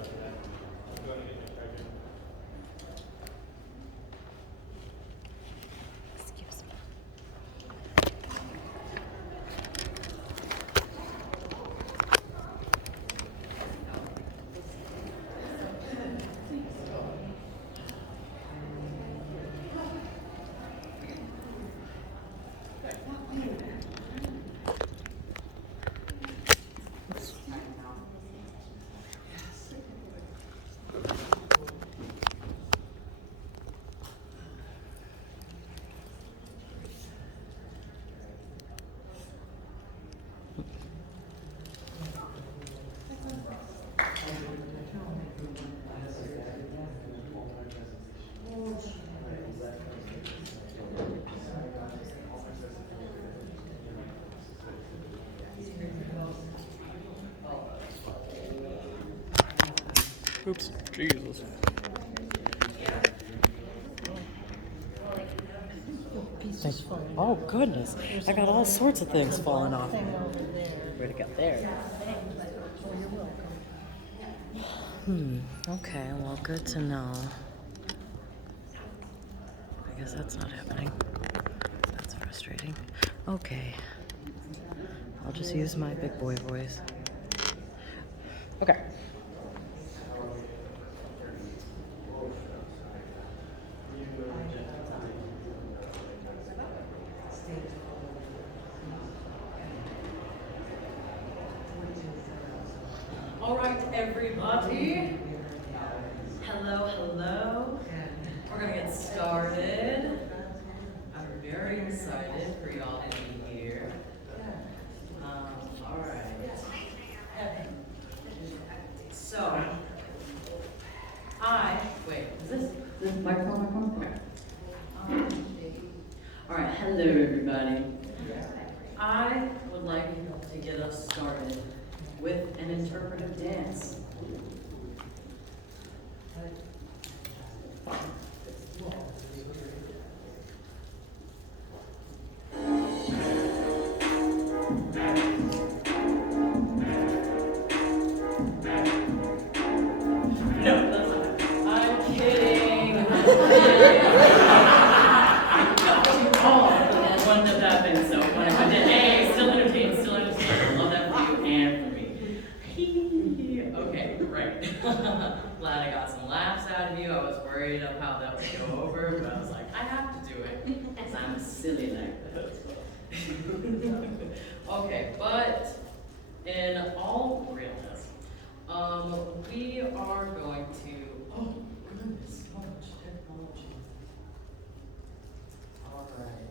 Excuse me. Oops, Jesus. Thank you. Oh goodness, I got all sorts of things falling off. Where'd it go? There. Okay, well, good to know. I guess that's not happening. That's frustrating. Okay. I'll just use my big boy voice. Okay. All right, everybody. Hello, hello. We're gonna get started. I'm very excited for y'all to be here. All right. So, wait, is this microphone? Okay. All right, hello, everybody. I would like to get us started with an interpretive dance. No, that's not. I'm kidding. Oh, wouldn't have happened. So when I went to A, still entertained. I love that for you and for me. Okay, right. Glad I got some laughs out of you. I was worried of how that would go over, but I was like, I have to do it because I'm silly like that. Okay, but in all realness, we are going to. Oh goodness, so much technology. All right.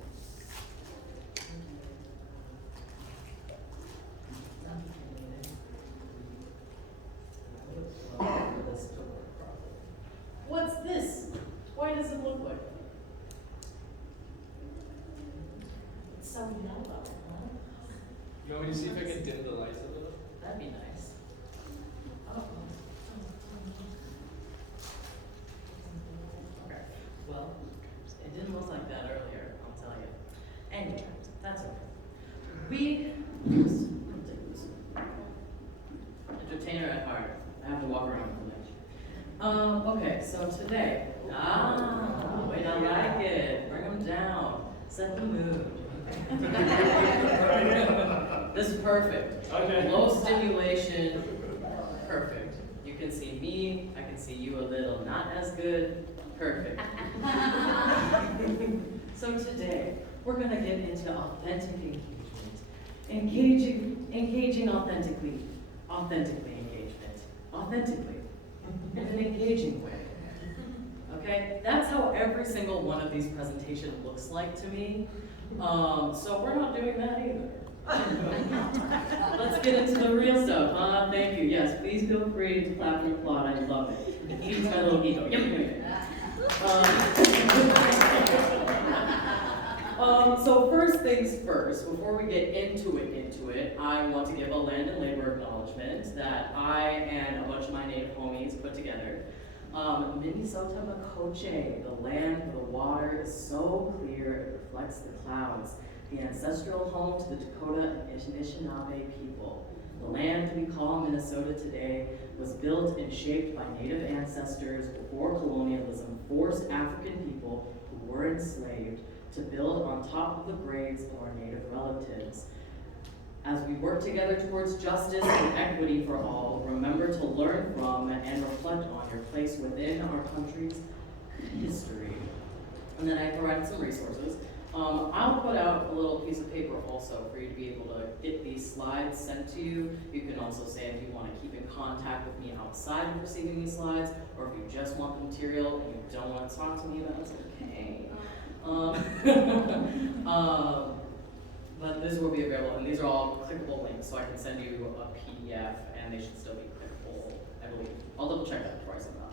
What's this? Why does it look like it? It's so yellow, huh? You want me to see if I can dim the lights a little? That'd be nice. Oh. Okay. Well, it didn't look like that earlier, I'll tell you. Anyway, that's okay. We entertainer at heart. I have to walk around with the okay, so today, wait, I like it. Bring them down. Set the mood. This is perfect. Okay. Low stimulation, perfect. You can see me, I can see you a little, not as good, perfect. So today, we're gonna get into authentic engagement. Engaging authentically engagement. Authentically, in an engaging way. Okay, that's how every single one of these presentations looks like to me. So we're not doing that either. Let's get into the real stuff. Thank you. Yes, please feel free to clap and applaud. I love it. It eats my little ego. So first things first, before we get into it, I want to give a land and labor acknowledgement that I and a bunch of my native homies put together. Minnesota Makoche, the land where the water is so clear it reflects the clouds, the ancestral home to the Dakota and Anishinaabe people. The land we call Minnesota today was built and shaped by Native ancestors before colonialism forced African people who were enslaved to build on top of the graves of our Native relatives. As we work together towards justice and equity for all, remember to learn from and reflect on your place within our country's history. And then I provided some resources. I'll put out a little piece of paper also for you to be able to get these slides sent to you. You can also say if you want to keep in contact with me outside of receiving these slides, or if you just want the material and you don't want to talk to me about it, it's okay. But this will be available, and these are all clickable links, so I can send you a PDF, and they should still be clickable, I believe. I'll double check that before I send them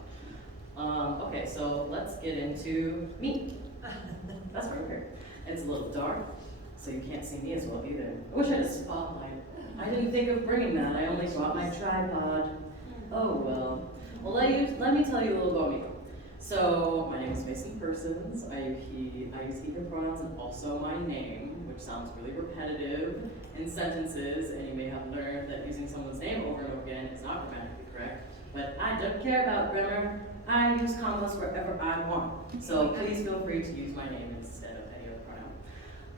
out. Okay, so let's get into me. That's right here. It's a little dark, so you can't see me as well either. I wish I had a spotlight. I didn't think of bringing that. I only brought my tripod. Oh well. Well, let me tell you a little about me. So, my name is Mason Persons. I use he, him pronouns and also my name, which sounds really repetitive in sentences, and you may have learned that using someone's name over and over again is not grammatically correct. But I don't care about grammar. I use commas wherever I want. So please feel free to use my name instead of any other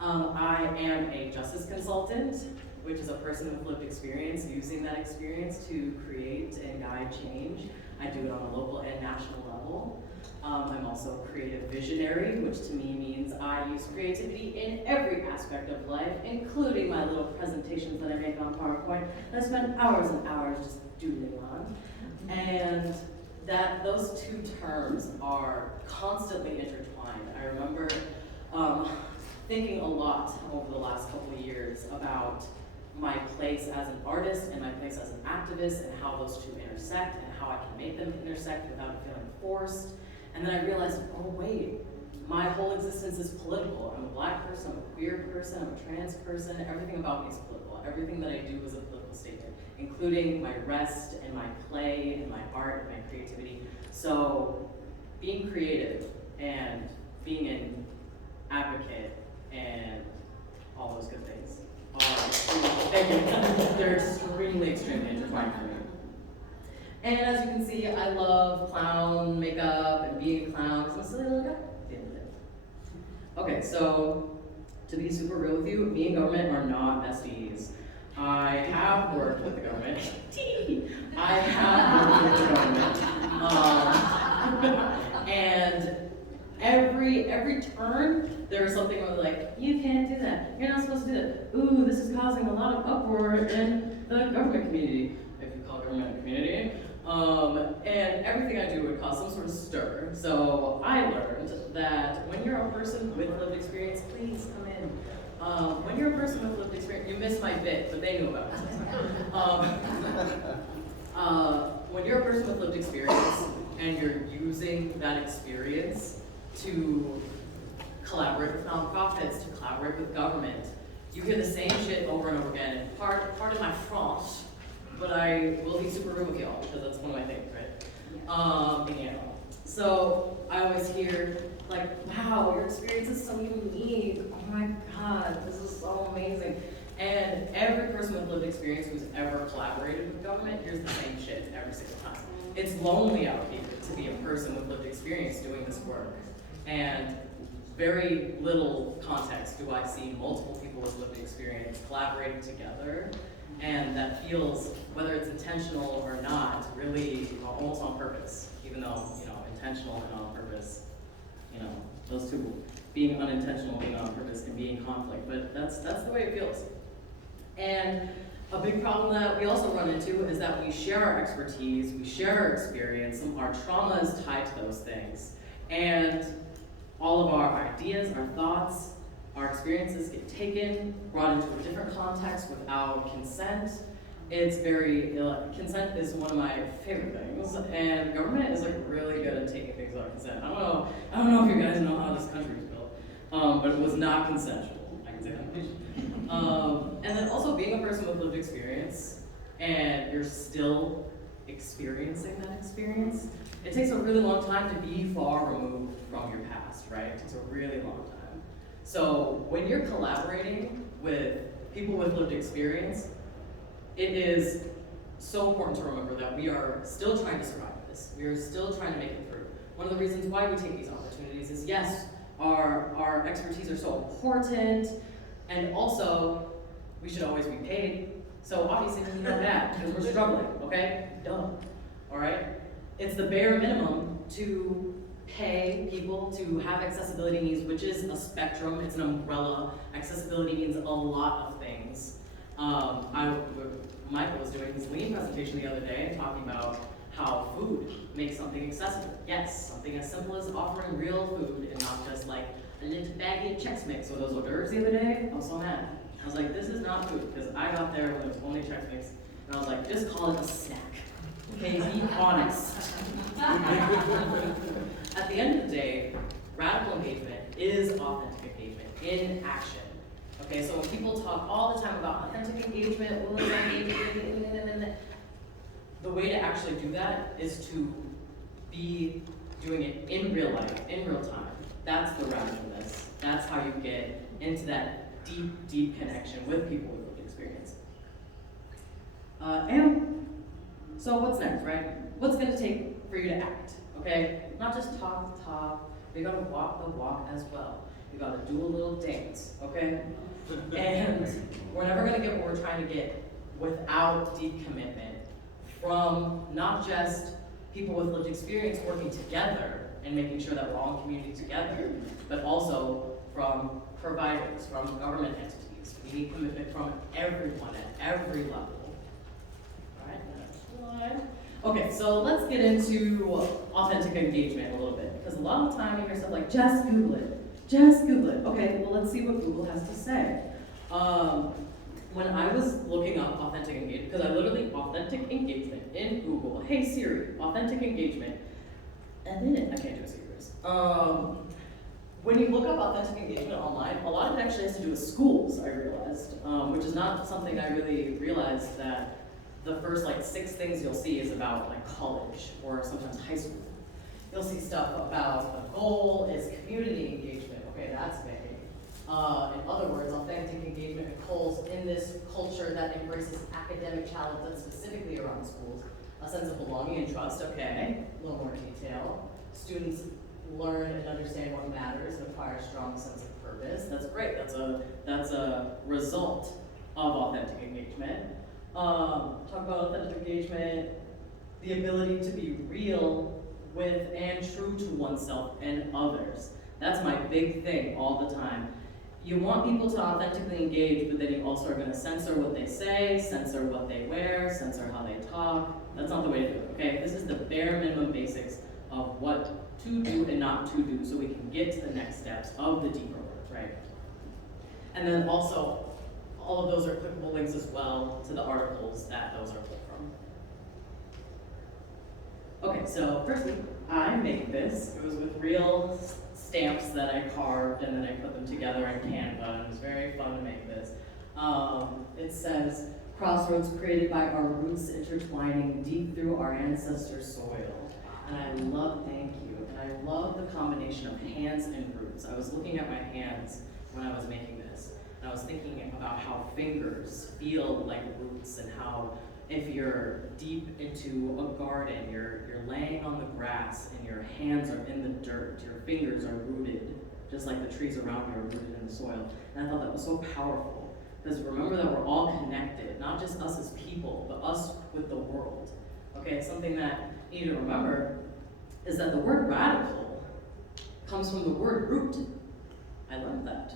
pronoun. I am a justice consultant, which is a person with lived experience using that experience to create and guide change. I do it on a local and national level. I'm also a creative visionary, which to me means I use creativity in every aspect of life, including my little presentations that I make on PowerPoint that I spend hours and hours just doodling on. And those two terms are constantly intertwined. I remember thinking a lot over the last couple of years about my place as an artist and my place as an activist and how those two intersect and how I can make them intersect without feeling forced. And then I realized, oh wait, my whole existence is political. I'm a Black person, I'm a queer person, I'm a trans person, everything about me is political. Everything that I do is a political statement, including my rest and my play and my art and my creativity. So being creative and being an advocate and all those good things they're extremely intertwined for me. And as you can see, I love clown makeup and being a clown because I'm a silly little guy at the end of the day. Okay, so to be super real with you, me and government are not besties. I have worked with the government. I have worked with the government. And every turn, there's something where like, you can't do that. You're not supposed to do that. Ooh, this is causing a lot of uproar in the government community, if you call government a community. And everything I do would cause some sort of stir. So I learned that when you're a person with lived experience, please come in. When you're a person with lived experience, you missed my bit, but they knew about it. When you're a person with lived experience and you're using that experience to collaborate with nonprofits, to collaborate with government, you hear the same shit over and over again. And pardon my French, but I will be super rude with y'all because that's one of my things, right? Yeah. So I always hear like, wow, your experience is so unique. Oh my God, this is so amazing. And every person with lived experience who's ever collaborated with government hears the same shit every single time. It's lonely out here to be a person with lived experience doing this work. And very little context do I see multiple people with lived experience collaborating together. And that feels, whether it's intentional or not, really almost on purpose. Even though, intentional and on purpose, those two, being unintentional, being on purpose can be in conflict, but that's the way it feels. And a big problem that we also run into is that we share our expertise, we share our experience, our trauma is tied to those things. And all of our ideas, our thoughts, our experiences get taken, brought into a different context without consent. Consent is one of my favorite things, and government is really good at taking things without consent. I don't know if you guys know how this country is built, but it was not consensual, I can say that. And then also being a person with lived experience, and you're still experiencing that experience, it takes a really long time to be far removed from your past, right? It takes a really long time. So when you're collaborating with people with lived experience, it is so important to remember that we are still trying to survive this. We are still trying to make it through. One of the reasons why we take these opportunities is, yes, our expertise are so important, and also we should always be paid. So obviously we know that because we're struggling, okay? Duh. All right? It's the bare minimum to pay people to have accessibility needs, which is a spectrum, it's an umbrella. Accessibility means a lot of things. Michael was doing his lean presentation the other day, talking about how food makes something accessible. Yes, something as simple as offering real food and not just like a little baggie of Chex Mix or those hors d'oeuvres the other day. I was so mad. I was like, this is not food, because I got there when it was only Chex Mix, and I was like, just call it a snack. Okay, be honest. At the end of the day, radical engagement is authentic engagement in action. Okay, so when people talk all the time about authentic engagement, the way to actually do that is to be doing it in real life, in real time. That's the radicalness. That's how you get into that deep, deep connection with people with lived experience. And so what's next, right? What's gonna take for you to act, okay? Not just talk the talk, you gotta walk the walk as well. You gotta do a little dance, okay? And we're never gonna get what we're trying to get without deep commitment from not just people with lived experience working together and making sure that we're all in community together, but also from providers, from government entities. We need commitment from everyone at every level. All right, next slide. Okay, so let's get into authentic engagement a little bit, because a lot of the time you hear stuff like, just Google it. Just Google it. Okay, well, let's see what Google has to say. When I was looking up authentic engagement, because I literally authentic engagement in Google, hey Siri, authentic engagement, and then I can't do a serious. When you look up authentic engagement online, a lot of it actually has to do with schools, I realized, which is not something I really realized, that the first like 6 things you'll see is about like college or sometimes high school. You'll see stuff about the goal is community engagement. Okay, that's vague. In other words, authentic engagement occurs in this culture that embraces academic challenge that's specifically around schools. A sense of belonging and trust, okay, a little more detail. Students learn and understand what matters and acquire a strong sense of purpose. That's great, that's a result of authentic engagement. Talk about authentic engagement, the ability to be real with and true to oneself and others. That's my big thing all the time. You want people to authentically engage, but then you also are going to censor what they say, censor what they wear, censor how they talk. That's not the way to do it, okay? This is the bare minimum basics of what to do and not to do so we can get to the next steps of the deeper work, right? And then also, all of those are clickable links as well to the articles that those are pulled from. Okay, so firstly, I made this. It was with real stamps that I carved and then I put them together in Canva, and it was very fun to make this. It says, crossroads created by our roots intertwining deep through our ancestors' soil. And I love, thank you, and I love the combination of hands and roots. I was looking at my hands when I was making this, and I was thinking about how fingers feel like roots, and how if you're deep into a garden, you're laying on the grass and your hands are in the dirt, your fingers are rooted, just like the trees around you are rooted in the soil. And I thought that was so powerful, because remember that we're all connected, not just us as people, but us with the world. Okay, something that you need to remember is that the word radical comes from the word root. I learned that.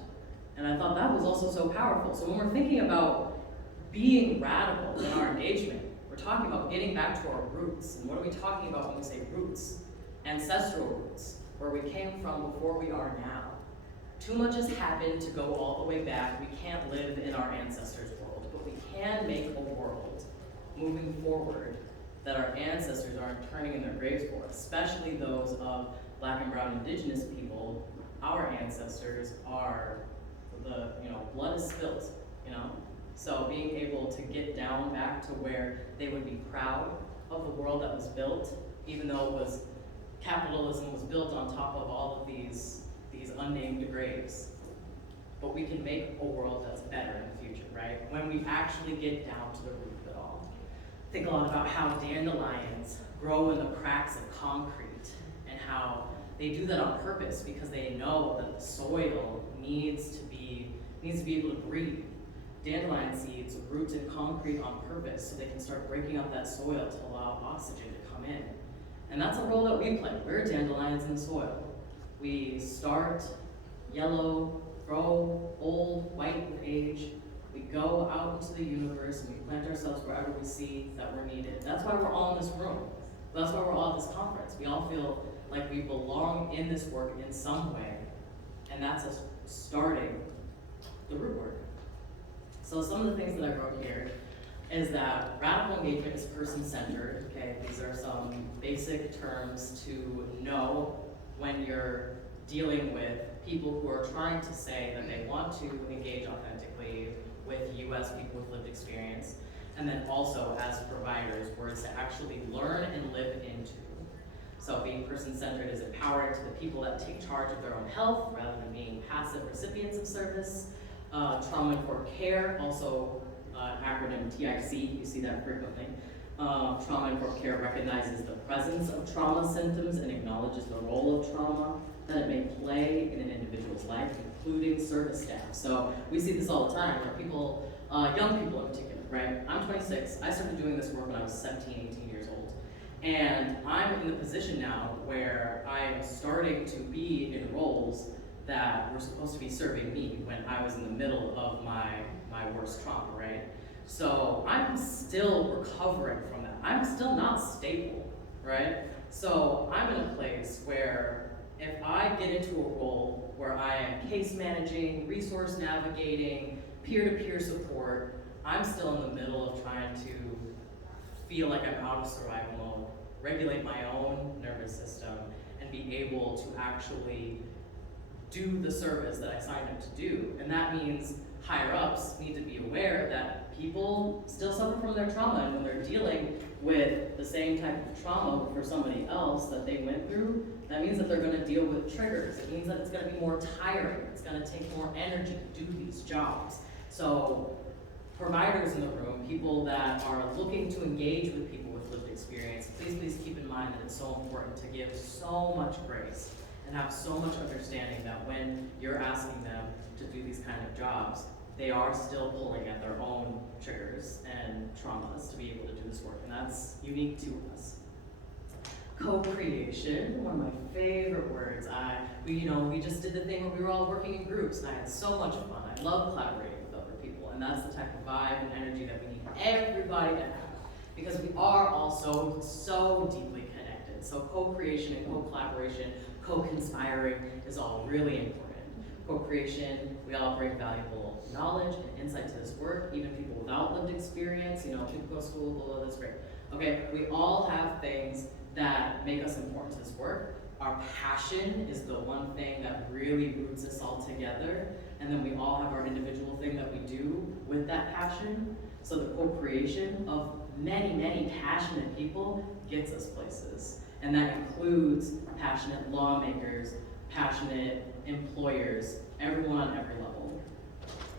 And I thought that was also so powerful. So when we're thinking about being radical in our engagement, we're talking about getting back to our roots. And what are we talking about when we say roots? Ancestral roots, where we came from before we are now. Too much has happened to go all the way back. We can't live in our ancestors' world, but we can make a world moving forward that our ancestors aren't turning in their graves for, especially those of Black and Brown Indigenous people. Our ancestors are blood is spilled, So being able to get down back to where they would be proud of the world that was built, even though capitalism was built on top of all of these unnamed graves. But we can make a world that's better in the future, right? When we actually get down to the root of it think a lot about how dandelions grow in the cracks of concrete and how they do that on purpose because they know that the soil needs to be able to breathe. Dandelion seeds root in concrete on purpose so they can start breaking up that soil to allow oxygen to come in. And that's a role that we play. We're dandelions in the soil. We start yellow, grow old, white with age. We go out into the universe and we plant ourselves wherever we see that we're needed. That's why we're all in this room. That's why we're all at this conference. We all feel like we belong in this work in some way. And that's us starting the root work. So some of the things that I wrote here is that radical engagement is person-centered, okay? These are some basic terms to know when you're dealing with people who are trying to say that they want to engage authentically with you as people with lived experience, and then also as providers, words to actually learn and live into. So being person-centered is empowering to the people that take charge of their own health rather than being passive recipients of service. Trauma-informed care, also acronym TIC, you see that frequently. Trauma-informed care recognizes the presence of trauma symptoms and acknowledges the role of trauma that it may play in an individual's life, including service staff. So we see this all the time, where people, young people in particular, right? I'm 26, I started doing this work when I was 17, 18 years old. And I'm in the position now where I am starting to be in roles that were supposed to be serving me when I was in the middle of my worst trauma, right? So I'm still recovering from that. I'm still not stable, right? So I'm in a place where if I get into a role where I am case managing, resource navigating, peer-to-peer support, I'm still in the middle of trying to feel like I'm out of survival mode, regulate my own nervous system, and be able to actually do the service that I signed up to do. And that means higher ups need to be aware that people still suffer from their trauma, and when they're dealing with the same type of trauma for somebody else that they went through, that means that they're gonna deal with triggers. It means that it's gonna be more tiring. It's gonna take more energy to do these jobs. So providers in the room, people that are looking to engage with people with lived experience, please keep in mind that it's so important to give so much grace and have so much understanding that when you're asking them to do these kind of jobs, they are still pulling at their own triggers and traumas to be able to do this work, and that's unique to us. Co-creation, one of my favorite words. We just did the thing where we were all working in groups, and I had so much fun. I love collaborating with other people, and that's the type of vibe and energy that we need everybody to have, because we are all so deeply connected. So co-creation and co-collaboration, co-conspiring is all really important. Co-creation, we all bring valuable knowledge and insight to this work, even people without lived experience, people go to school, blah, blah, that's great. Okay, we all have things that make us important to this work. Our passion is the one thing that really roots us all together, and then we all have our individual thing that we do with that passion. So the co-creation of many passionate people gets us places, and that includes passionate lawmakers, passionate employers, everyone on every level.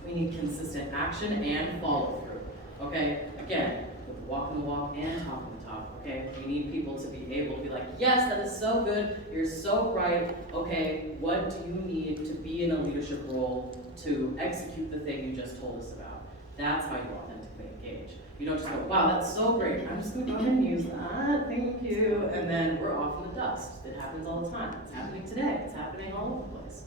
We need consistent action and follow through, okay? Again, with walking the walk and talking the talk, okay? We need people to be able to be like, yes, that is so good, you're so right, okay, what do you need to be in a leadership role to execute the thing you just told us about? That's how you authentically engage. You don't just go, wow, that's so great, I'm just gonna go ahead and use that, thank you, and then we're off in the dust. It happens all the time. It's happening today, it's happening all over the place.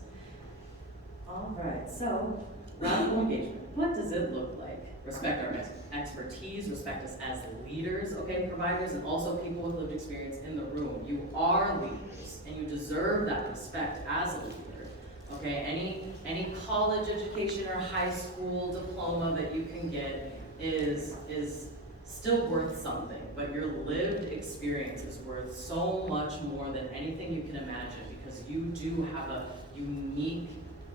All right, so radical engagement. What does it look like? Respect our expertise, respect us as leaders, okay, providers, and also people with lived experience in the room. You are leaders, and you deserve that respect as a leader, okay? Any college education or high school diploma that you can get is still worth something, but your lived experience is worth so much more than anything you can imagine, because you do have a unique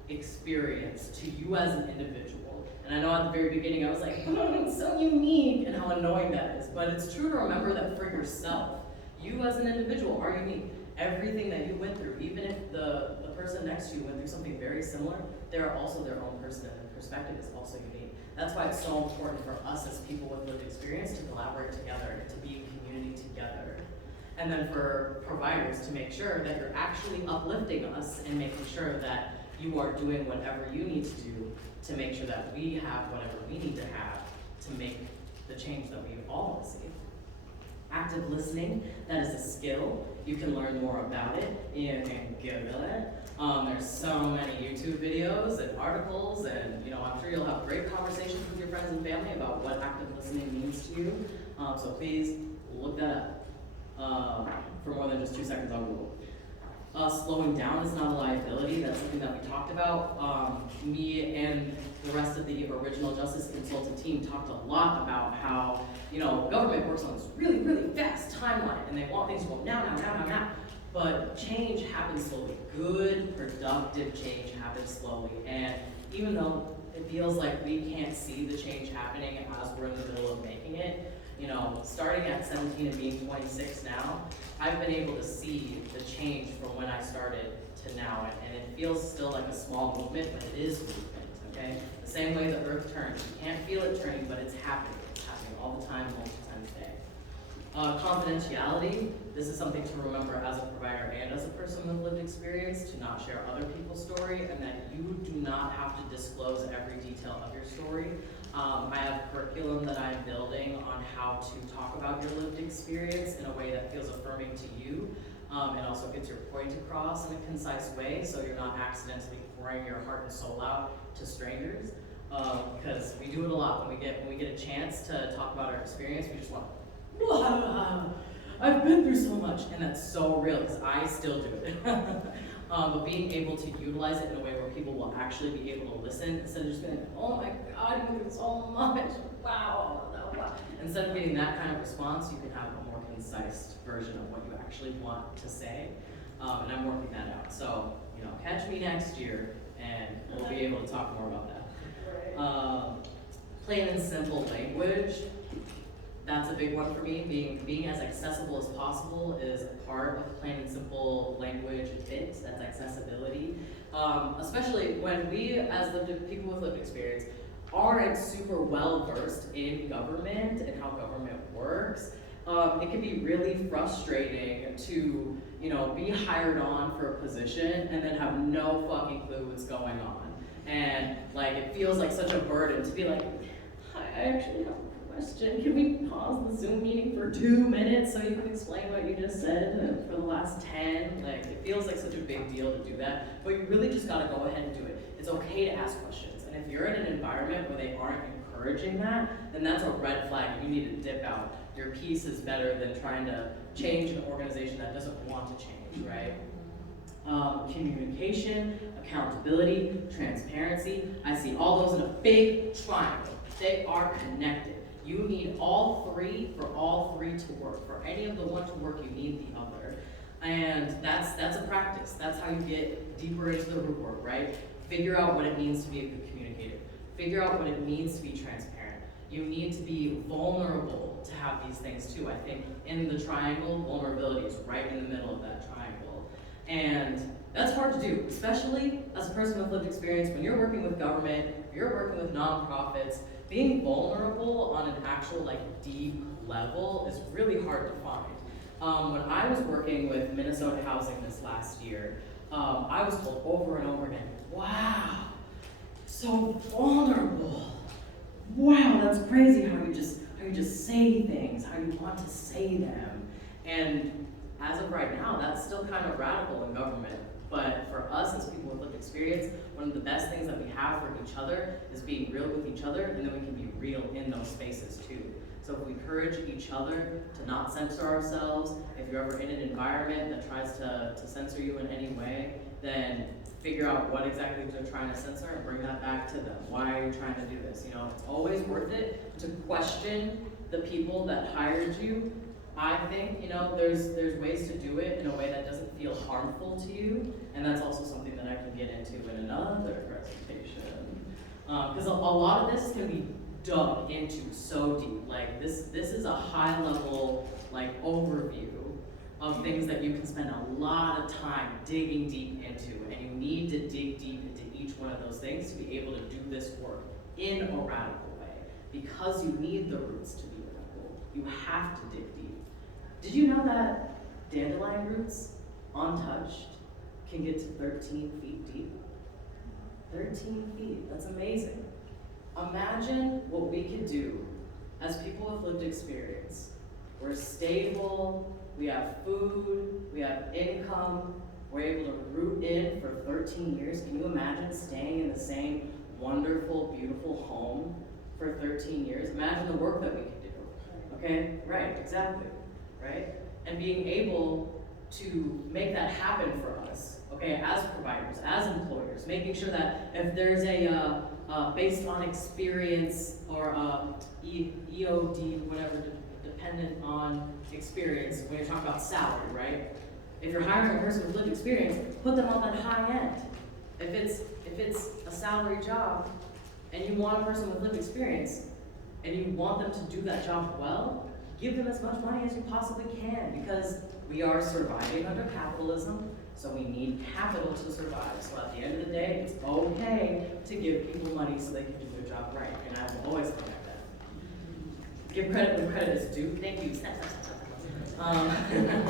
experience to you as an individual. And I know at the very beginning I was like, oh, it's so unique, and how annoying that is. But it's true to remember that for yourself, you as an individual are unique. Everything that you went through, even if the person next to you went through something very similar, they're also their own person, and their perspective is also unique. That's why it's so important for us as people with lived experience to collaborate together and to be in community together. And then for providers to make sure that you're actually uplifting us and making sure that you are doing whatever you need to do to make sure that we have whatever we need to have to make the change that we all want to see. Active listening, that is a skill. You can learn more about it in Engagement. There's so many YouTube videos and articles, and I'm sure you'll have great conversations with your friends and family about what active listening means to you. So please look that up for more than just 2 seconds on Google. Slowing down is not a liability. That's something that we talked about. Me and the rest of the original Justice Consultant team talked a lot about how, government works on this really, really fast timeline and they want things to go now. But change happens slowly. Good, productive change happens slowly. And even though it feels like we can't see the change happening as we're in the middle of making it, starting at 17 and being 26 now, I've been able to see the change from when I started to now, and it feels still like a small movement, but it is movement, okay? The same way the earth turns. You can't feel it turning, but it's happening. It's happening all the time, multiple times a day. Confidentiality, this is something to remember as a provider and as a person with lived experience, to not share other people's story, and that you do not have to disclose every detail of your story. I have curriculum that I'm building on how to talk about your lived experience in a way that feels affirming to you, and also gets your point across in a concise way, so you're not accidentally pouring your heart and soul out to strangers. Because we do it a lot when we get a chance to talk about our experience. We just want, I've been through so much, and that's so real because I still do it. But being able to utilize it in a way where people will actually be able to listen instead of just being like, oh my God, you went through so much, wow. Instead of getting that kind of response, you can have a more concise version of what you actually want to say. And I'm working that out. So, catch me next year and we'll be able to talk more about that. Plain and simple language. That's a big one for me. Being as accessible as possible is a part of plain and simple language fit. That's accessibility. Especially when we, as people with lived experience, aren't super well versed in government and how government works. It can be really frustrating to, be hired on for a position and then have no fucking clue what's going on. And it feels like such a burden to be like, hi, I actually have a question. Can we pause the Zoom meeting for 2 minutes so you can explain what you just said for the last 10? It feels like such a big deal to do that, but you really just gotta go ahead and do it. It's okay to ask questions. And if you're in an environment where they aren't encouraging that, then that's a red flag. You need to dip out. Your piece is better than trying to change an organization that doesn't want to change, right? Communication, accountability, transparency. I see all those in a big triangle. They are connected. You need all three for all three to work. For any of the one to work, you need the other. And that's a practice. That's how you get deeper into the root work, right? Figure out what it means to be a good communicator. Figure out what it means to be transparent. You need to be vulnerable to have these things too. I think in the triangle, vulnerability is right in the middle of that triangle. And that's hard to do, especially as a person with lived experience. When you're working with government, you're working with nonprofits, being vulnerable on an actual deep level is really hard to find. When I was working with Minnesota Housing this last year, I was told over and over again, wow, so vulnerable. Wow, that's crazy how you just say things, how you want to say them. And as of right now, that's still kind of radical in government. But for us as people with lived experience, one of the best things that we have for each other is being real with each other, and then we can be real in those spaces too. So if we encourage each other to not censor ourselves, if you're ever in an environment that tries to censor you in any way, then figure out what exactly they're trying to censor and bring that back to them. Why are you trying to do this? It's always worth it to question the people that hired you. I think, there's ways to do it in a way that doesn't feel harmful to you, and that's also something that I can get into in another presentation. Because a lot of this can be dug into so deep. This is a high level overview of things that you can spend a lot of time digging deep into, and you need to dig deep into each one of those things to be able to do this work in a radical because you need the roots to be vertical. You have to dig deep. Did you know that dandelion roots, untouched, can get to 13 feet deep? 13 feet, that's amazing. Imagine what we could do as people with lived experience. We're stable, we have food, we have income, we're able to root in for 13 years. Can you imagine staying in the same wonderful, beautiful home for 13 years? Imagine the work that we could do, okay? Right, exactly, right? And being able to make that happen for us, okay, as providers, as employers, making sure that if there's a based on experience or EOD, whatever, dependent on experience, when you're talking about salary, right? If you're hiring a person with lived experience, put them on that high end. If it's a salary job and you want a person with lived experience and you want them to do that job well, give them as much money as you possibly can, because we are surviving under capitalism, so we need capital to survive. So at the end of the day, it's okay to give people money so they can do their job right, and I will always connect that. Give credit when credit is due. Thank you. Snap, snap, snap, snap.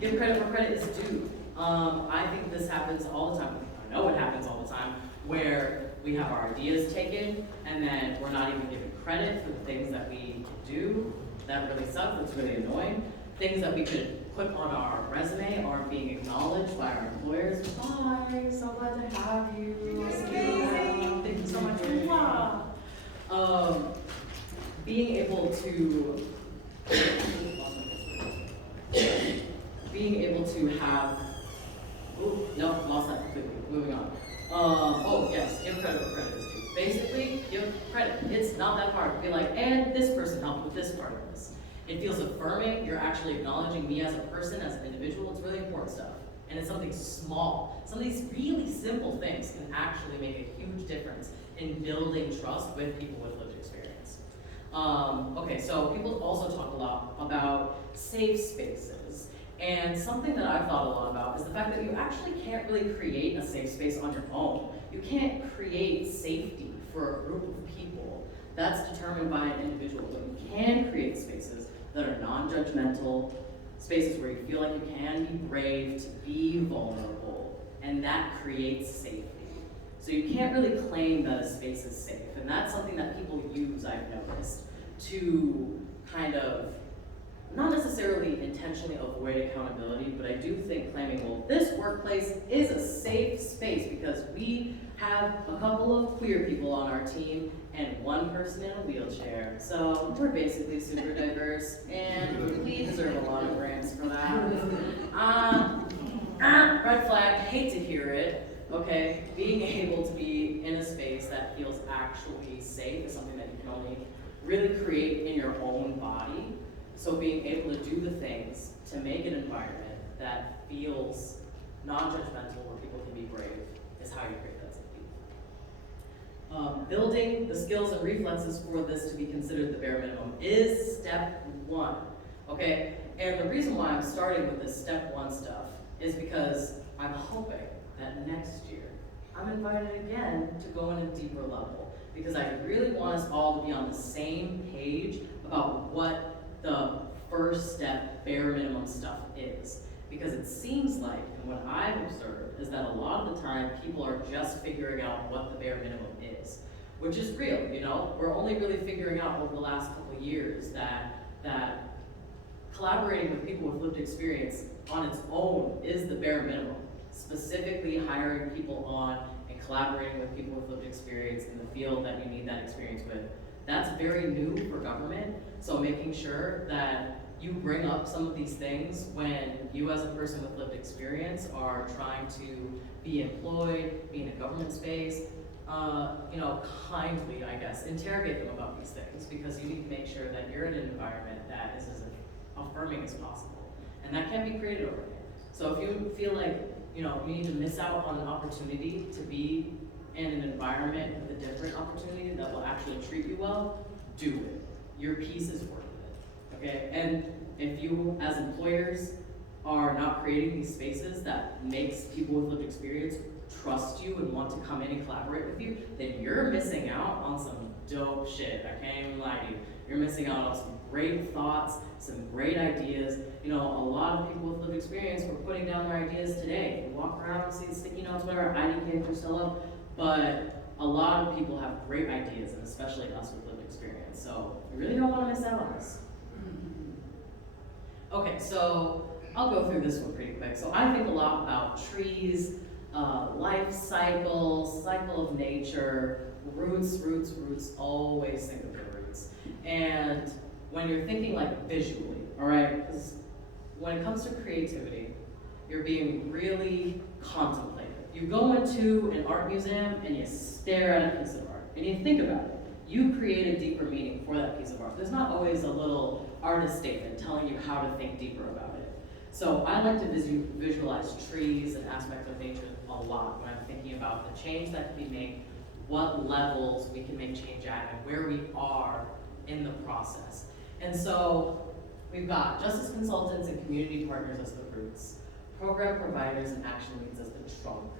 Give credit where credit is due. I think this happens all the time. I know it happens all the time, where we have our ideas taken, and then we're not even given credit for the things that we can do. That really sucks. It's really annoying. Things that we could put on our resume aren't being acknowledged by our employers. Hi, so glad to have you. Thank you so much. Wow. Being able to have, no, lost that completely. Moving on. Oh yes, give credit where credit is due. Basically, give credit. It's not that hard to be like, and this person helped with this part of this. It feels affirming. You're actually acknowledging me as a person, as an individual. It's really important stuff. And it's something small. Some of these really simple things can actually make a huge difference in building trust with people with lived experience. Okay, so people also talk a lot about safe spaces. And something that I've thought a lot about is the fact that you actually can't really create a safe space on your own. You can't create safety for a group of people. That's determined by an individual. But you can create spaces that are non-judgmental, spaces where you feel like you can be brave, to be vulnerable, and that creates safety. So you can't really claim that a space is safe, and that's something that people use, I've noticed, to kind of not necessarily intentionally avoid accountability, but I do think claiming, well, this workplace is a safe space because we have a couple of queer people on our team and one person in a wheelchair. So we're basically super diverse, and we deserve a lot of grants for that. Red flag, hate to hear it, okay? Being able to be in a space that feels actually safe is something that you can only really create in your own body. So being able to do the things to make an environment that feels non-judgmental where people can be brave is how you create that safety. Building the skills and reflexes for this to be considered the bare minimum is step one, okay? And the reason why I'm starting with this step one stuff is because I'm hoping that next year I'm invited again to go in a deeper level, because I really want us all to be on the same page about what the first step bare minimum stuff is. Because it seems like, and what I've observed, is that a lot of the time people are just figuring out what the bare minimum is, which is real, you know? We're only really figuring out over the last couple of years that collaborating with people with lived experience on its own is the bare minimum. Specifically hiring people on and collaborating with people with lived experience in the field that you need that experience with. That's very new for government, so making sure that you bring up some of these things when you as a person with lived experience are trying to be employed, be in a government space, kindly, I guess, interrogate them about these things, because you need to make sure that you're in an environment that is as affirming as possible. And that can't be created overnight. So if you feel like, you need to miss out on an opportunity to be in an environment with a different opportunity that will actually treat you well, do it. Your piece is worth it, okay? And if you, as employers, are not creating these spaces that makes people with lived experience trust you and want to come in and collaborate with you, then you're missing out on some dope shit. I can't even lie to you. You're missing out on some great thoughts, some great ideas. You know, a lot of people with lived experience were putting down their ideas today. You walk around and see sticky notes, whatever, IDK are still up, but a lot of people have great ideas, and especially us with lived experience. So you really don't want to miss out on this. Okay, so I'll go through this one pretty quick. So I think a lot about trees, life cycle, cycle of nature, roots, always think of the roots. And when you're thinking like visually, all right, because when it comes to creativity, you're being really contemplative. You go into an art museum and you stare at a piece of art and you think about it. You create a deeper meaning for that piece of art. There's not always a little artist statement telling you how to think deeper about it. So I like to visualize trees and aspects of nature a lot when I'm thinking about the change that can be made, what levels we can make change at, and where we are in the process. And so we've got justice consultants and community partners as the roots, program providers and action leads as the trunk,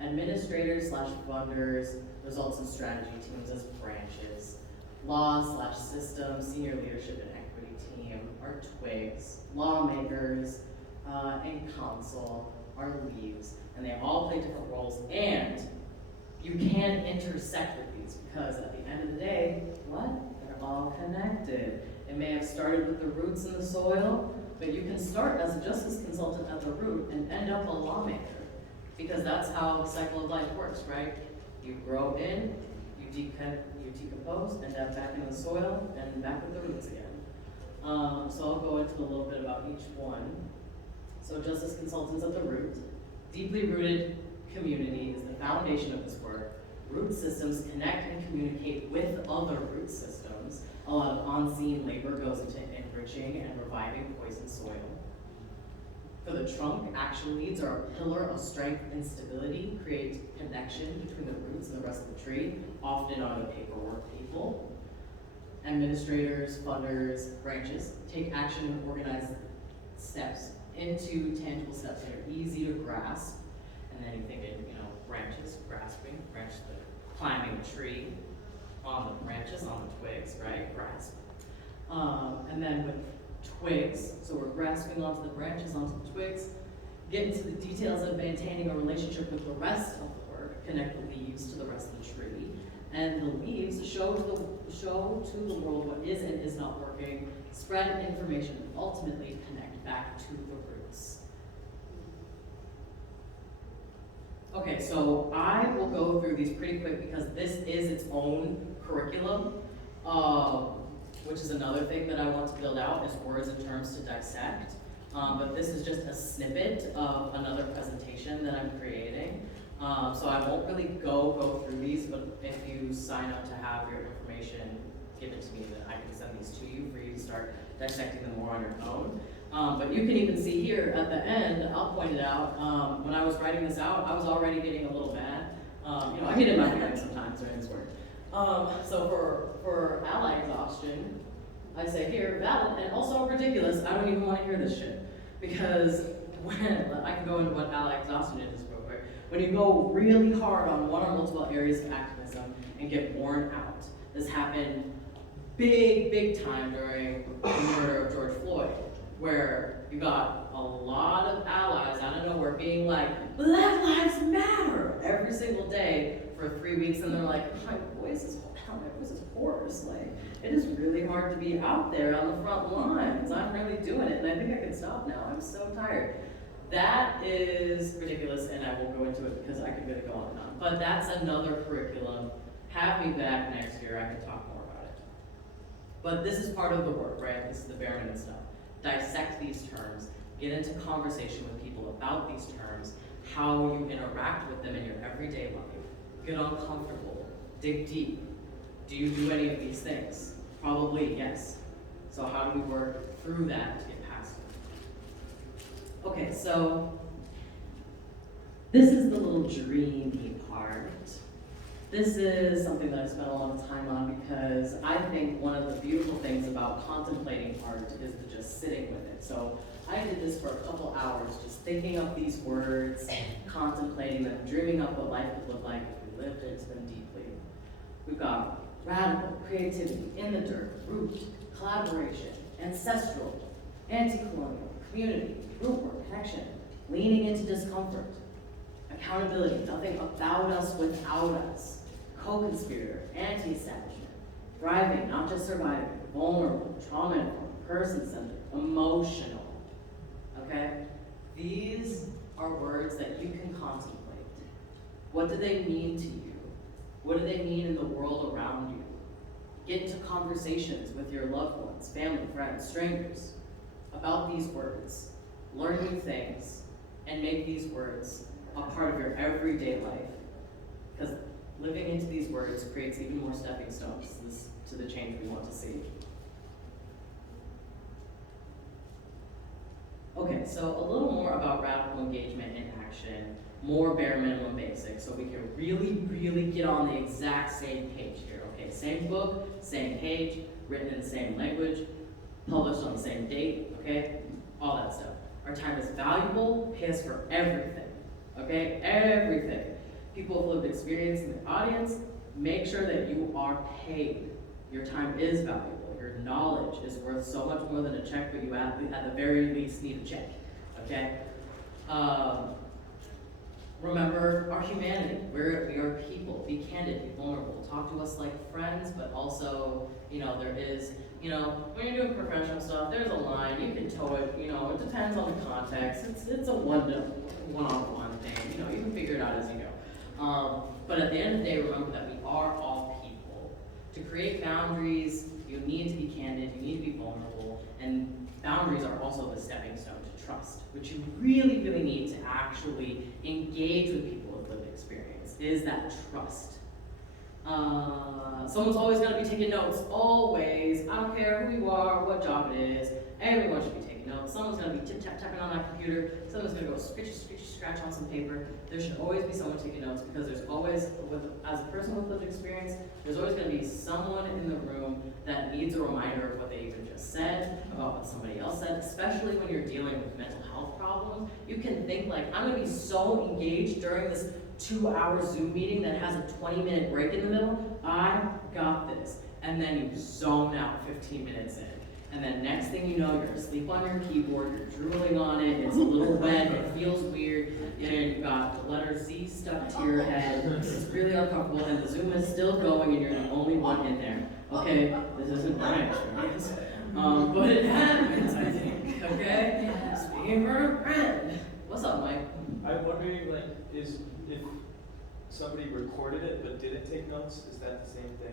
administrators / funders, results and strategy teams as branches, law / systems, senior leadership and equity team are twigs, lawmakers and council are leaves, and they all play different roles, and you can intersect with these because at the end of the day, what? They're all connected. It may have started with the roots in the soil, but you can start as a justice consultant at the root and end up a lawmaker, because that's how the cycle of life works, right? You grow in, you decompose, end up back in the soil, and back with the roots again. So I'll go into a little bit about each one. So justice consultants at the root. Deeply rooted community is the foundation of this work. Root systems connect and communicate with other root systems. A lot of unseen labor goes into enriching and reviving poisoned soil. For the trunk, action leads are a pillar of strength and stability, create connection between the roots and the rest of the tree, often are the paperwork people. Administrators, funders, branches take action and organize steps into tangible steps that are easy to grasp. And then you think in, branches, grasping, climbing a tree, on the branches, on the twigs, right, grasp. And then with twigs, so we're grasping onto the branches, onto the twigs, get into the details of maintaining a relationship with the rest of the work, connect the leaves to the rest of the tree, and the leaves show to the world what is and is not working, spread information, and ultimately connect back to the roots. Okay, so I will go through these pretty quick because this is its own curriculum, which is another thing that I want to build out is words and terms to dissect. But this is just a snippet of another presentation that I'm creating. So I won't really go through these, but if you sign up to have your information given to me, then I can send these to you for you to start dissecting them more on your own. But you can even see here at the end, I'll point it out, when I was writing this out, I was already getting a little mad. I get in my feelings sometimes during this work. So for ally exhaustion, I say here, valid and also ridiculous. I don't even want to hear this shit. Because when, I can go into what ally exhaustion is real quick. When you go really hard on one or multiple areas of activism and get worn out, this happened big time during the murder of George Floyd, where you got a lot of allies out of nowhere being like, Black Lives Matter every single day for 3 weeks, and they're like, my voice is hoarse. Like, it is really hard to be out there on the front lines. I'm really doing it, and I think I can stop now. I'm so tired. That is ridiculous, and I won't go into it because I could really go on and on. But that's another curriculum. Have me back next year. I can talk more about it. But this is part of the work, right? This is the bare minimum stuff. Dissect these terms. Get into conversation with people about these terms, how you interact with them in your everyday life. Get uncomfortable. Dig deep. Do you do any of these things? Probably yes. So how do we work through that to get past it? Okay, so this is the little dreamy part. This is something that I spent a lot of time on because I think one of the beautiful things about contemplating art is just sitting with it. So I did this for a couple hours, just thinking up these words, contemplating them, dreaming up what life would look like if we lived into them deeply. We've got radical, creativity, in the dirt, root, collaboration, ancestral, anti-colonial, community, group work, connection, leaning into discomfort, accountability, nothing about us without us, co-conspirator, anti-establishment, thriving, not just surviving, vulnerable, trauma-informed, person-centered, emotional, okay? These are words that you can contemplate. What do they mean to you? What do they mean in the world around you? Get into conversations with your loved ones, family, friends, strangers about these words. Learn new things and make these words a part of your everyday life. Because living into these words creates even more stepping stones to the change we want to see. Okay, so a little more about radical engagement in action, more bare minimum basics, so we can really, really get on the exact same page here. Okay, same book, same page, written in the same language, published on the same date, okay? All that stuff. Our time is valuable, pay us for everything, okay? Everything. People with lived experience in the audience, make sure that you are paid. Your time is valuable. Your knowledge is worth so much more than a check, but you at the very least need a check, okay? Remember our humanity. We are people. Be candid, be vulnerable. Talk to us like friends, but also, there is, when you're doing professional stuff, there's a line. You can toe it, it depends on the context. It's a one-on-one thing. You can figure it out as you go. But at the end of the day, remember that we are all people. To create boundaries, you need to be candid, you need to be vulnerable, and boundaries are also the stepping stone to trust, which you really, really need to actually engage with people with lived experience, is that trust. Someone's always going to be taking notes, always. I don't care who you are, what job it is, everyone should be taking notes. Someone's going to be tap-tapping on that computer, someone's going to go scratch on some paper. There should always be someone taking notes, because there's always, as a person with lived experience, there's always going to be someone in the room that needs a reminder of what they even just said, about what somebody else said, especially when you're dealing with mental health problems. You can think like, I'm going to be so engaged during this 2-hour Zoom meeting that has a 20-minute break in the middle. I got this. And then you zone out 15 minutes in. And then next thing you know, you're asleep on your keyboard, you're drooling on it, it's a little wet, it feels weird, and you've got the letter Z stuck to your head, it's really uncomfortable, and the Zoom is still going and you're the only one in there. Okay, this isn't my experience, but it happens, I think, okay? Speaking for a friend. What's up, Mike? I'm wondering, if somebody recorded it but didn't take notes, is that the same thing?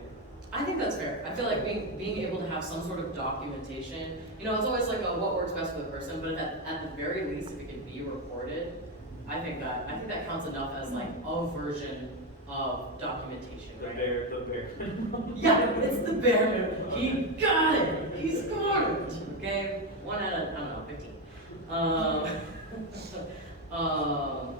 I think that's fair. I feel like being able to have some sort of documentation, it's always like what works best for the person, but at the very least, if it can be recorded, I think that counts enough as like a version of documentation. Right? The bear. Yeah, it's the bear. He got it. He scored it. Okay, 1 out of 15.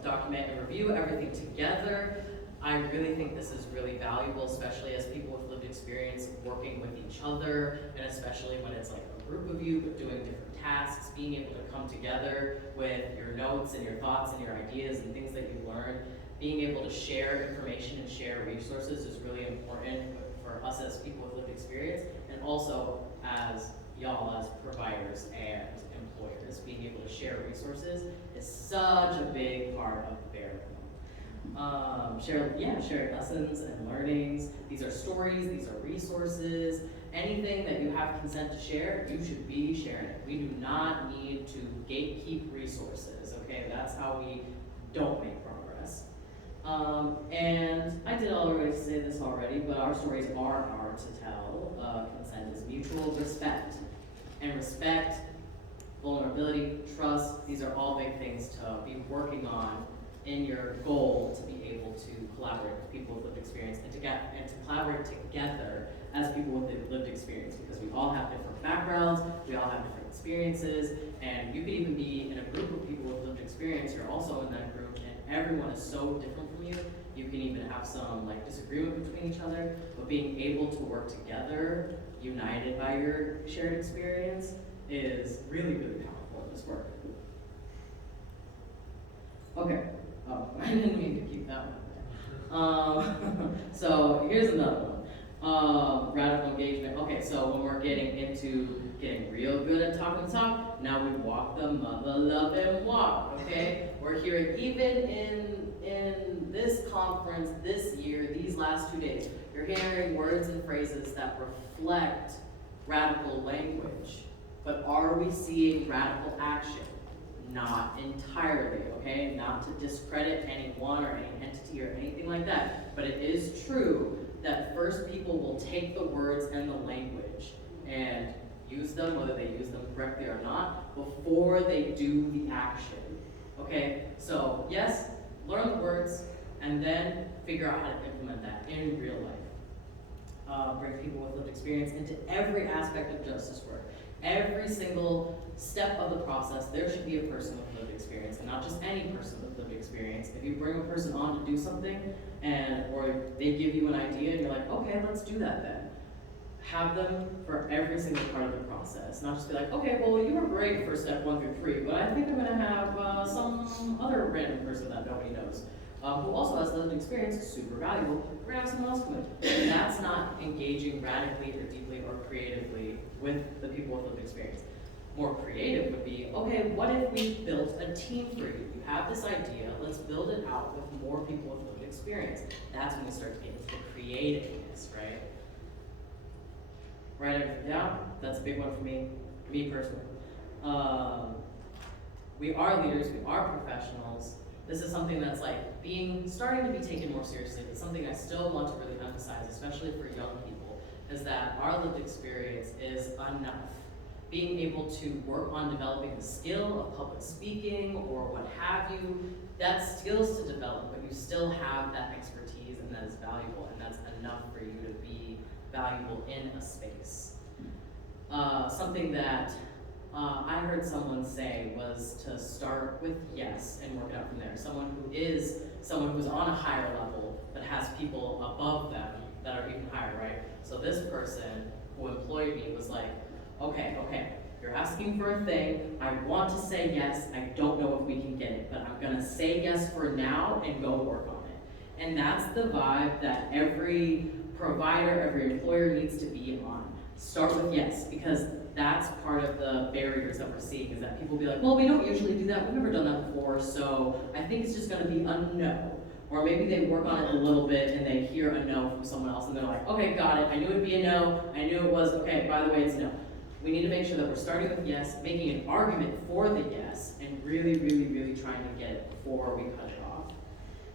Document and review everything together. I really think this is really valuable, especially as people with lived experience working with each other, and especially when it's like a group of you but doing different tasks, being able to come together with your notes and your thoughts and your ideas and things that you learned. Being able to share information and share resources is really important for us as people with lived experience, and also as y'all as providers and employers. Being able to share resources is such a big part of the bare minimum. Share lessons and learnings. These are stories, these are resources. Anything that you have consent to share, you should be sharing it. We do not need to gatekeep resources, okay? That's how we don't make progress. And I did already say this already, but our stories are hard to tell. Consent is mutual respect. And respect, vulnerability, trust, these are all big things to be working on in your goal to be able to collaborate with people with lived experience and to collaborate together as people with lived experience, because we all have different backgrounds, we all have different experiences, and you could even be in a group of people with lived experience, you're also in that group, and everyone is so different from you. You can even have some disagreement between each other, but being able to work together, united by your shared experience, is really, really powerful in this work. So here's another one. Radical engagement. Okay, so when we're getting into getting real good at talking the talk, now we walk the mother loving walk. Okay, we're hearing even in this conference this year, these last 2 days, you're hearing words and phrases that reflect radical language. But are we seeing radical action? Not entirely, okay? Not to discredit anyone or any entity or anything like that. But it is true that first people will take the words and the language and use them, whether they use them correctly or not, before they do the action. Okay? So, yes, learn the words and then figure out how to implement that in real life. Bring people with lived experience into every aspect of justice work. Every single step of the process, there should be a person with lived experience, and not just any person with lived experience. If you bring a person on to do something, or they give you an idea, and you're like, okay, let's do that then. Have them for every single part of the process. Not just be like, okay, well, you were great for step 1 through 3, but I think I'm gonna have some other random person that nobody knows, who also has lived experience, super valuable. We're gonna have someone else come in. And that's not engaging radically or deeply or creatively with the people with lived experience. More creative would be, okay, what if we built a team for you? You have this idea, let's build it out with more people with lived experience. That's when we start to get into the creativeness, right? Write everything down. That's a big one for me personally. We are leaders, we are professionals. This is something that's like starting to be taken more seriously, but something I still want to really emphasize, especially for young people, is that our lived experience is enough. Being able to work on developing the skill of public speaking or what have you, that's skills to develop, but you still have that expertise and that is valuable, and that's enough for you to be valuable in a space. Something that I heard someone say was to start with yes and work it out from there. Someone who's on a higher level but has people above them that are even higher, right? So this person who employed me was like, okay, you're asking for a thing, I want to say yes, I don't know if we can get it, but I'm gonna say yes for now and go work on it. And that's the vibe that every provider, every employer needs to be on. Start with yes, because that's part of the barriers that we're seeing, is that people be like, well, we don't usually do that, we've never done that before, so I think it's just gonna be a no. Or maybe they work on it a little bit and they hear a no from someone else and they're like, okay, got it, I knew it'd be a no, I knew it was, okay, by the way, it's no. We need to make sure that we're starting with yes, making an argument for the yes, and really, really, really trying to get it before we cut it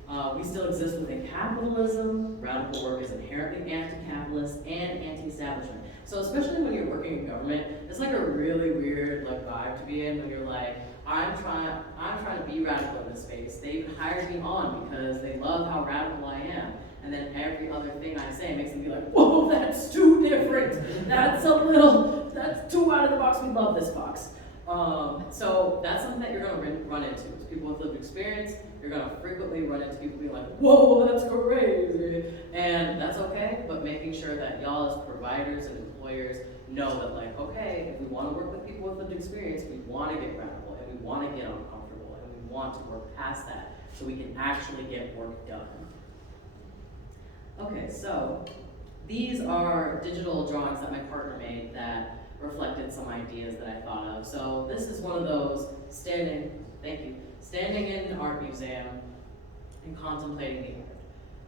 off. We still exist within capitalism. Radical work is inherently anti-capitalist and anti-establishment. So especially when you're working in government, it's like a really weird vibe to be in when you're like, I'm trying to be radical in this space. They even hired me on because they love how radical I am. And then every other thing I say makes them be like, whoa, that's too different. That's too out of the box. We love this box. So that's something that you're going to run into. As people with lived experience, you're going to frequently run into people being like, whoa, that's crazy. And that's okay, but making sure that y'all as providers and employers know that okay, if we want to work with people with lived experience, we want to get radical, and we want to get uncomfortable, and we want to work past that so we can actually get work done. Okay, so these are digital drawings that my partner made that reflected some ideas that I thought of. So this is one of those standing in an art museum and contemplating the art.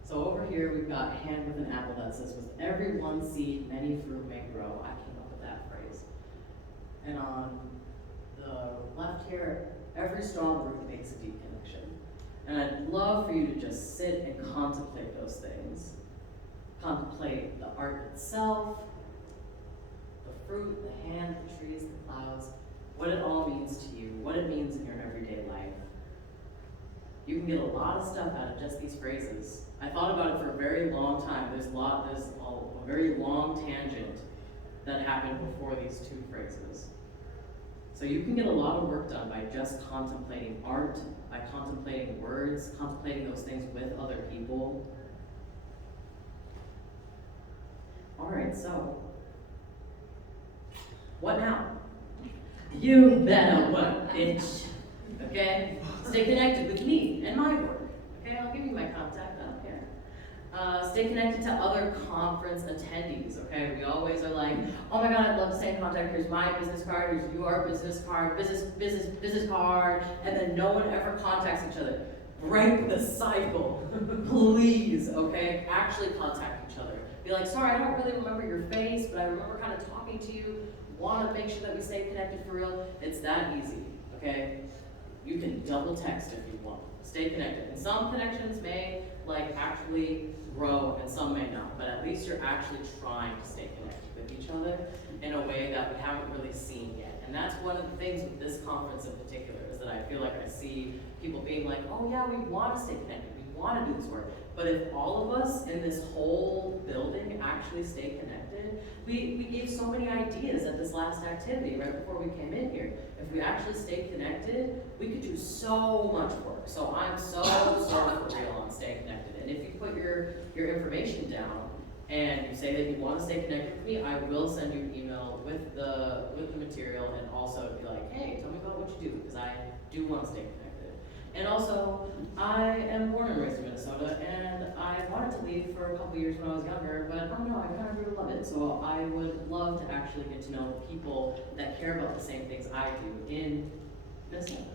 So over here we've got a hand with an apple that says, with every one seed, many fruit may grow. I came up with that phrase. And on the left here, every strong root makes a deep connection. And I'd love for you to just sit and contemplate those things. Contemplate the art itself, the fruit, the hand, the trees, the clouds, what it all means to you, what it means in your everyday life. You can get a lot of stuff out of just these phrases. I thought about it for a very long time. There's a very long tangent that happened before these two phrases. So you can get a lot of work done by just contemplating art, by contemplating words, contemplating those things with other people. All right, so what now? You better work, bitch. Okay? Stay connected with me and my work. Okay, I'll give you my contact. I don't care. Stay connected to other conference attendees, okay? We always are like, oh my God, I'd love to stay in contact. Here's my business card, here's your business card, business card, and then no one ever contacts each other. Break the cycle, please, okay? Actually contact each other. Be like, sorry, I don't really remember your face, but I remember kind of talking to you. Want to make sure that we stay connected for real. It's that easy, okay? You can double text if you want. Stay connected. And some connections may like actually grow and some may not, but at least you're actually trying to stay connected with each other in a way that we haven't really seen yet. And that's one of the things with this conference in particular, is that I feel like I see people being like, oh yeah, we want to stay connected, we want to do this work. But if all of us in this whole building actually stay connected, we gave so many ideas at this last activity right before we came in here. If we actually stay connected, we could do so much work. So I'm so for real on staying connected. And if you put your information down and you say that you want to stay connected with me, I will send you an email with the material and also be like, hey, tell me about what you do, because I do want to stay connected. And also, I am born and raised in Minnesota, and I wanted to leave for a couple years when I was younger, but I don't know, I kind of really love it. So I would love to actually get to know people that care about the same things I do in Minnesota.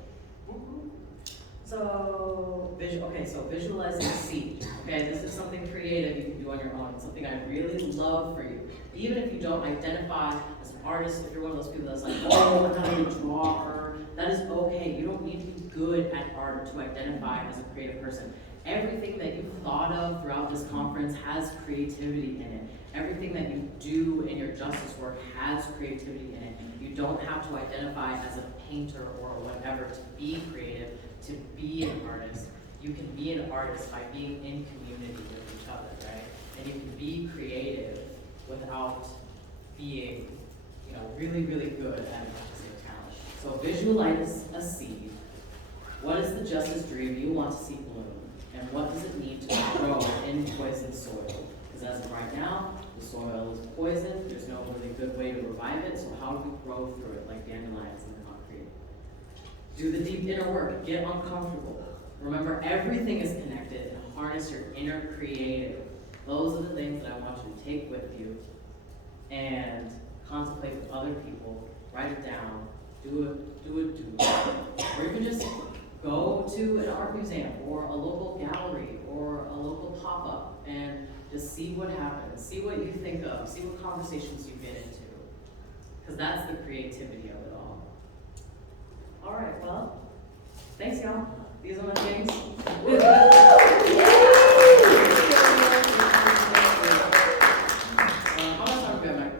So, visualizing a seed. Okay, this is something creative you can do on your own. It's something I really love for you. Even if you don't identify as an artist, if you're one of those people that's like, oh, I'm not a drawer, that is okay. You don't need to be good at art to identify as a creative person. Everything that you've thought of throughout this conference has creativity in it. Everything that you do in your justice work has creativity in it. You don't have to identify as a painter or whatever to be creative, to be an artist. You can be an artist by being in community with each other, right? And you can be creative without being, really, really good at an artistic talent. So visualize a seed. What is the justice dream you want to see bloom? And what does it need to grow in poisoned soil? Because as of right now, the soil is poisoned. There's no really good way to revive it. So how do we grow through it like dandelions in the concrete? Do the deep inner work. Get uncomfortable. Remember, everything is connected, and harness your inner creative. Those are the things that I want you to take with you and contemplate with other people. Write it down. Do it. Or you can just go to an art museum or a local gallery or a local pop-up and just see what happens. See what you think of. See what conversations you get into. Because that's the creativity of it all. All right, well, thanks, y'all. These are my things. How much time we got, Mike?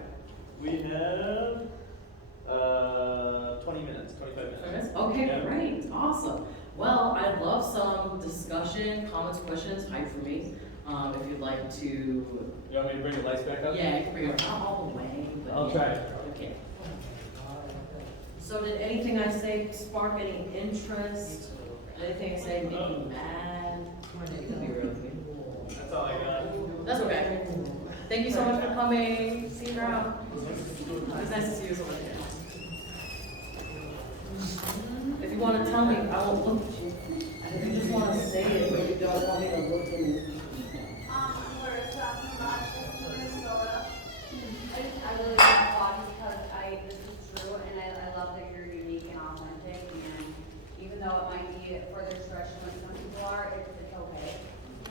We have 20 minutes, 25 minutes. Okay, Yeah. great, awesome. Well, I'd love some discussion, comments, questions, hype for me. If you'd like to. You want me to bring the lights back up? Yeah, you can bring it not all the way, but I'll yeah. try. Okay. So did anything I say spark any interest? Anything I say make you mad? You can be real with me. That's all I got. That's okay. Thank you so much for coming. See you around. It's nice to see you so much. If you want to tell me, I won't look at you. If you just want to say it, but you don't want me to look at you. Larissa from Rochester, Minnesota. I really applaud you because this is true, and I love that you're unique and authentic. And even though it might be further stretched than what some people are, it's okay,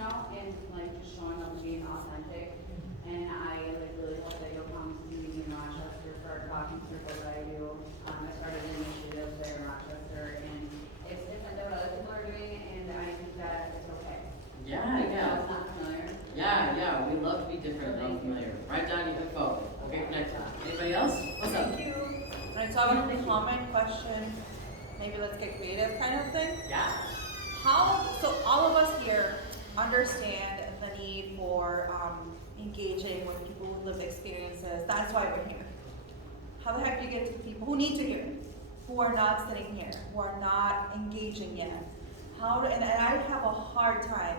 and like just showing up and being authentic. And I really hope that you'll come to me in Rochester for our talking circle that I do. I started an initiative there in Rochester, and it's different than what other people are doing, and I think that it's okay. Yeah. It's not familiar. Yeah, we love to be different and unfamiliar. Write down your info. Okay, connect. Anybody else? What's up? Thank you. Alright, so I have a comment, question, maybe let's get creative kind of thing. Yeah. So all of us here understand the need for engaging with people with lived experiences. That's why we're here. How the heck do you get to people who need to hear it, who are not sitting here, who are not engaging yet? And I have a hard time.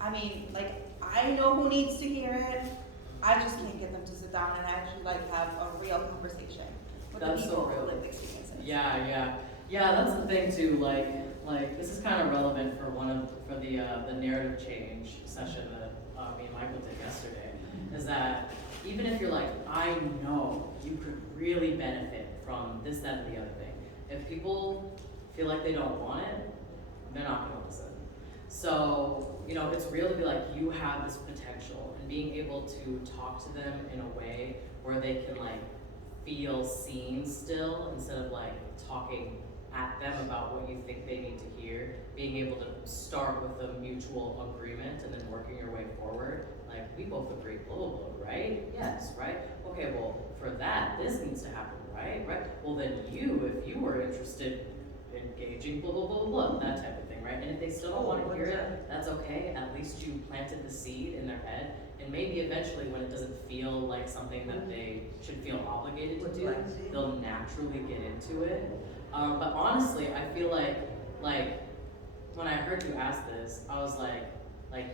I mean, like, I know who needs to hear it. I just can't get them to sit down and actually have a real conversation with That's the so people real. with lived experiences. Yeah, that's the thing too, like this is kind of relevant for the narrative change session that me and Michael did yesterday, is that even if you're like, I know you could really benefit from this, that, and the other thing, if people feel like they don't want it, they're not gonna listen. So, you know, it's real to be like, you have this potential, and being able to talk to them in a way where they can like feel seen still, instead of like talking at them about what you think they need to hear, being able to start with a mutual agreement and then working your way forward. Like, we both agree, blah, blah, blah, right? Yes, right? Okay, well, for that, this needs to happen, right? Right? Well, then you, if you were interested in engaging, blah, blah, blah, blah, that type of thing, right? And if they still don't want to hear it, that's okay. At least you planted the seed in their head. And maybe eventually, when it doesn't feel like something that they should feel obligated to do, they'll naturally get into it. But honestly, I feel like when I heard you ask this, I was like,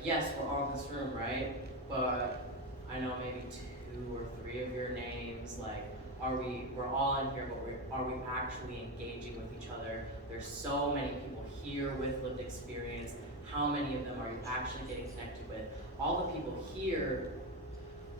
yes, we're all in this room, right? But I know maybe 2 or 3 of your names. Like, we're all in here, but are we actually engaging with each other? There's so many people here with lived experience. How many of them are you actually getting connected with? All the people here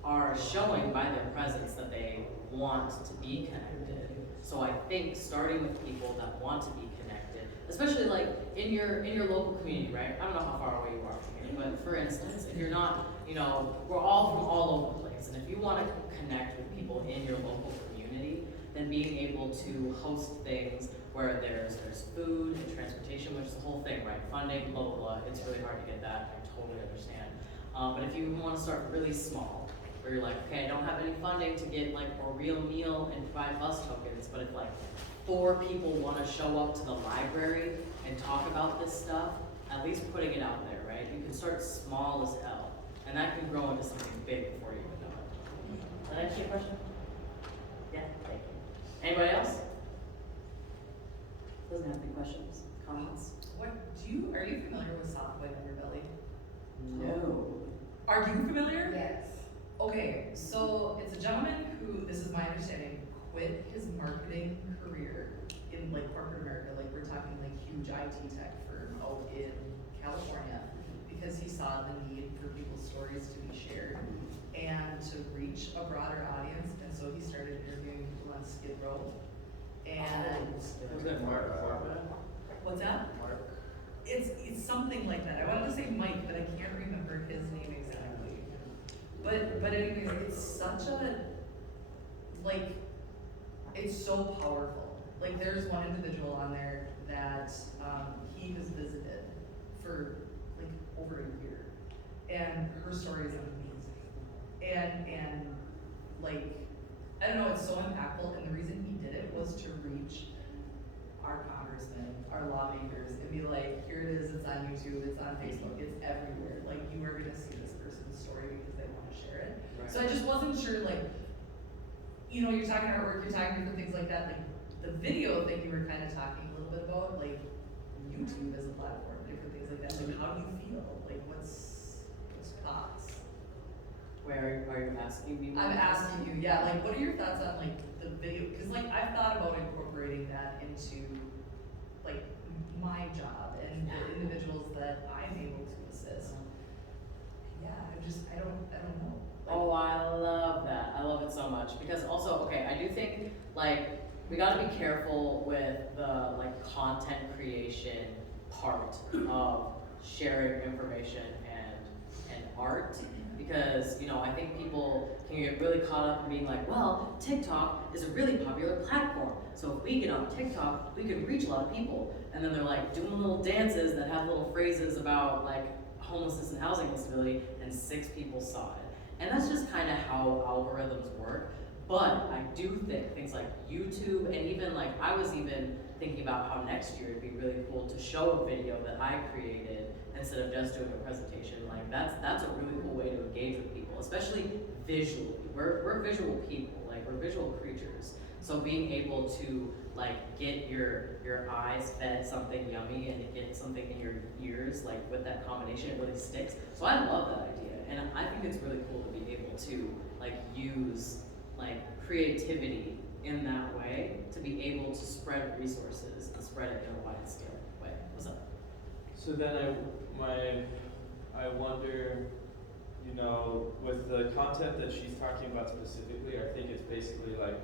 are showing by their presence that they want to be connected. So I think starting with people that want to be connected, especially like in your local community, right? I don't know how far away you are from here, but for instance, if you're not, you know, we're all from all over the place, and if you want to connect with people in your local community, then being able to host things where there's food and transportation, which is the whole thing, right? Funding, blah, blah, blah. It's really hard to get that. I totally understand. But if you want to start really small, where you're like, okay, I don't have any funding to get like a real meal and provide bus tokens, but if like 4 people want to show up to the library and talk about this stuff, at least putting it out there, right? You can start small as hell, and that can grow into something big before you even know it. Did I answer your question? Yeah, thank you. Anybody else? Doesn't have any questions, comments? Are you familiar with Softway Underbelly? No. Are you familiar? Yes. Okay, so it's a gentleman who, this is my understanding, quit his marketing career in like corporate America, like we're talking like huge IT tech firm out in California, because he saw the need for people's stories to be shared and to reach a broader audience, and so he started interviewing people on Skid Row. And Was that Mark? what's that? Mark? It's something like that. I wanted to say Mike, but I can't remember his name exactly. But anyways, it's such a, like, it's so powerful. Like, there's one individual on there that he has visited for like over a year, and her story is amazing. And like, I don't know, it's so impactful. And the reason he did it was to reach our congressmen, our lawmakers, and be like, here it is, it's on YouTube, it's on Facebook, it's everywhere. Like, you are gonna see this person's story because they want to share it. Right. So I just wasn't sure, like, you know, you're talking artwork, you're talking different things like that. Like, the video thing you were kind of talking a little bit about, like, YouTube as a platform, different things like that. Like, how do you feel? Like, what's thoughts? Where are you asking me? I'm asking you, yeah, like, what are your thoughts on, like, the video? Because, like, I've thought about incorporating that into, like, my job and the individuals that I'm able to assist. Yeah, I don't know. Like, Oh, I love that. I love it so much. Because also, okay, I do think, like, we gotta be careful with the, like, content creation part of sharing information and art. Because, you know, I think people can get really caught up in being like, well, TikTok is a really popular platform. So if we get on TikTok, we can reach a lot of people. And then they're like doing little dances that have little phrases about like homelessness and housing instability, and 6 people saw it. And that's just kind of how algorithms work. But I do think things like YouTube, and even like, I was even thinking about how next year it'd be really cool to show a video that I created instead of just doing a presentation. Like, that's a really cool way to engage with people, especially visually. We're visual people, like, we're visual creatures. So being able to like get your eyes fed something yummy and to get something in your ears, like with that combination, it really sticks. So I love that idea, and I think it's really cool to be able to like use like creativity in that way to be able to spread resources and spread it in a wide scale way. What's up? So then I wonder, you know, with the content that she's talking about specifically, I think it's basically like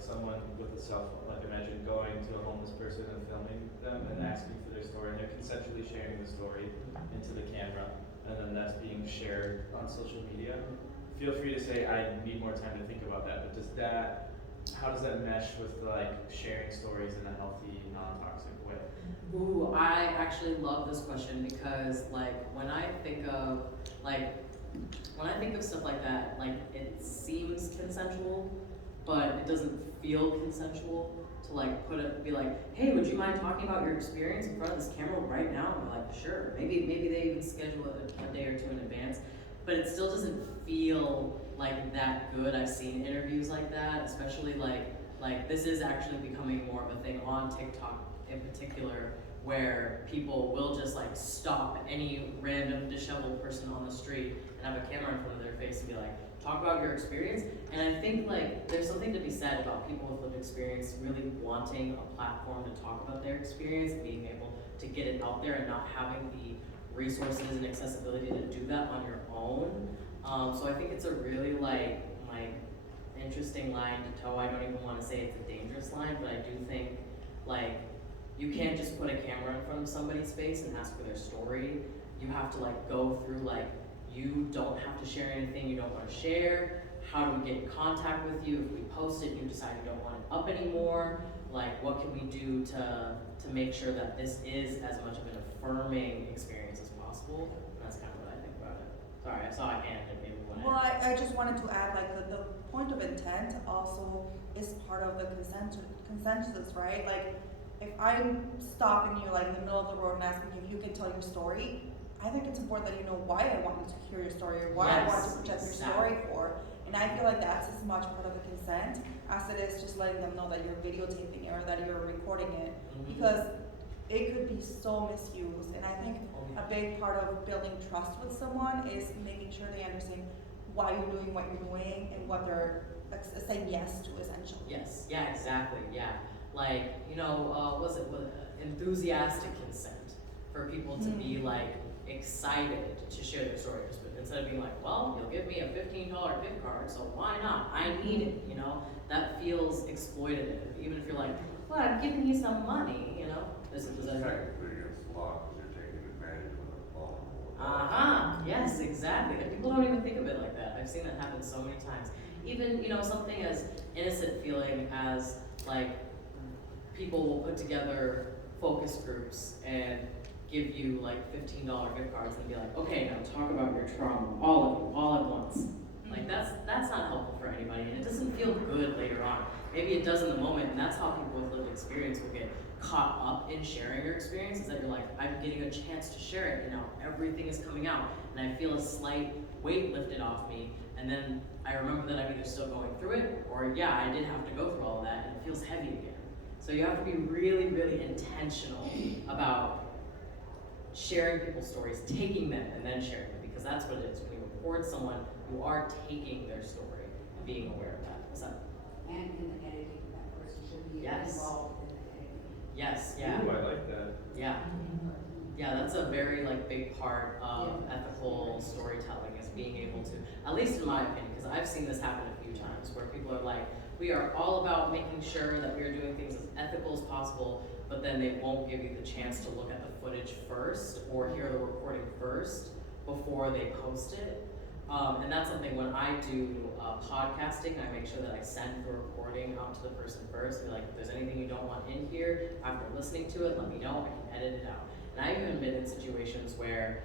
someone with a cell phone. Like imagine going to a homeless person and filming them and asking for their story, and they're consensually sharing the story into the camera, and then that's being shared on social media. Feel free to say I need more time to think about that, but how does that mesh with like sharing stories in a healthy, non-toxic way? Ooh, I actually love this question because like when I think of stuff like that, like it seems consensual, but it doesn't feel consensual to like be like, hey, would you mind talking about your experience in front of this camera right now? And we're like, sure. Maybe they even schedule it a day or two in advance, but it still doesn't feel like that good. I've seen interviews like that, especially like this is actually becoming more of a thing on TikTok in particular, where people will just like stop any random disheveled person on the street and have a camera in front of their face and be like, talk about your experience. And I think like there's something to be said about people with lived experience really wanting a platform to talk about their experience, being able to get it out there and not having the resources and accessibility to do that on your own. So I think it's a really like interesting line to toe. I don't even want to say it's a dangerous line, but I do think like you can't just put a camera in front of somebody's face and ask for their story. You have to like go through like, you don't have to share anything you don't want to share. How do we get in contact with you? If we post it and you decide you don't want it up anymore, like what can we do to make sure that this is as much of an affirming experience as possible? And that's kind of what I think about it. Sorry, I saw a hand and maybe one. Well, I just wanted to add, like, the point of intent also is part of the consensus, right? Like, if I'm stopping you, like, in the middle of the road and asking you if you can tell your story, I think it's important that you know why I want you to hear your story or why I want to project your story for. And I feel like that's as much part of the consent as it is just letting them know that you're videotaping it or that you're recording it. Mm-hmm. Because it could be so misused. And I think a big part of building trust with someone is making sure they understand why you're doing what you're doing and what they're saying yes to, essentially. Yes, yeah, exactly, yeah. Like, you know, enthusiastic consent for people to be like excited to share their stories, but instead of being like, well, you'll give me a $15 gift card, so why not? I need it, you know? That feels exploitative, even if you're like, well, I'm giving you some money, you know? Does that Technically against the law because you're taking advantage of a vulnerable. Yes, exactly. And people don't even think of it like that. I've seen that happen so many times. Even, you know, something as innocent feeling as like people will put together focus groups and give you like $15 gift cards and be like, okay, now talk about your trauma, all of you, all at once. Like that's not helpful for anybody, and it doesn't feel good later on. Maybe it does in the moment, and that's how people with lived experience will get caught up in sharing your experience, is that you're like, I'm getting a chance to share it, you know, everything is coming out, and I feel a slight weight lifted off me, and then I remember that I'm either still going through it, or yeah, I did have to go through all of that, and it feels heavy again. So you have to be really, really intentional about sharing people's stories, taking them, and then sharing them, because that's what it is. When you record someone, you are taking their story and being aware of that. What's up? And in the editing, that person should be Yes. involved in the editing. Yes, yeah. Ooh, I like that. Yeah. Yeah, that's a very like big part of ethical storytelling, is being able to, at least in my opinion, because I've seen this happen a few times, where people are like, we are all about making sure that we are doing things as ethical as possible, but then they won't give you the chance to look at the footage first or hear the recording first before they post it. And that's something when I do podcasting, I make sure that I send the recording out to the person first. Be like, if there's anything you don't want in here, after listening to it, let me know, I can edit it out. And I've even been in situations where,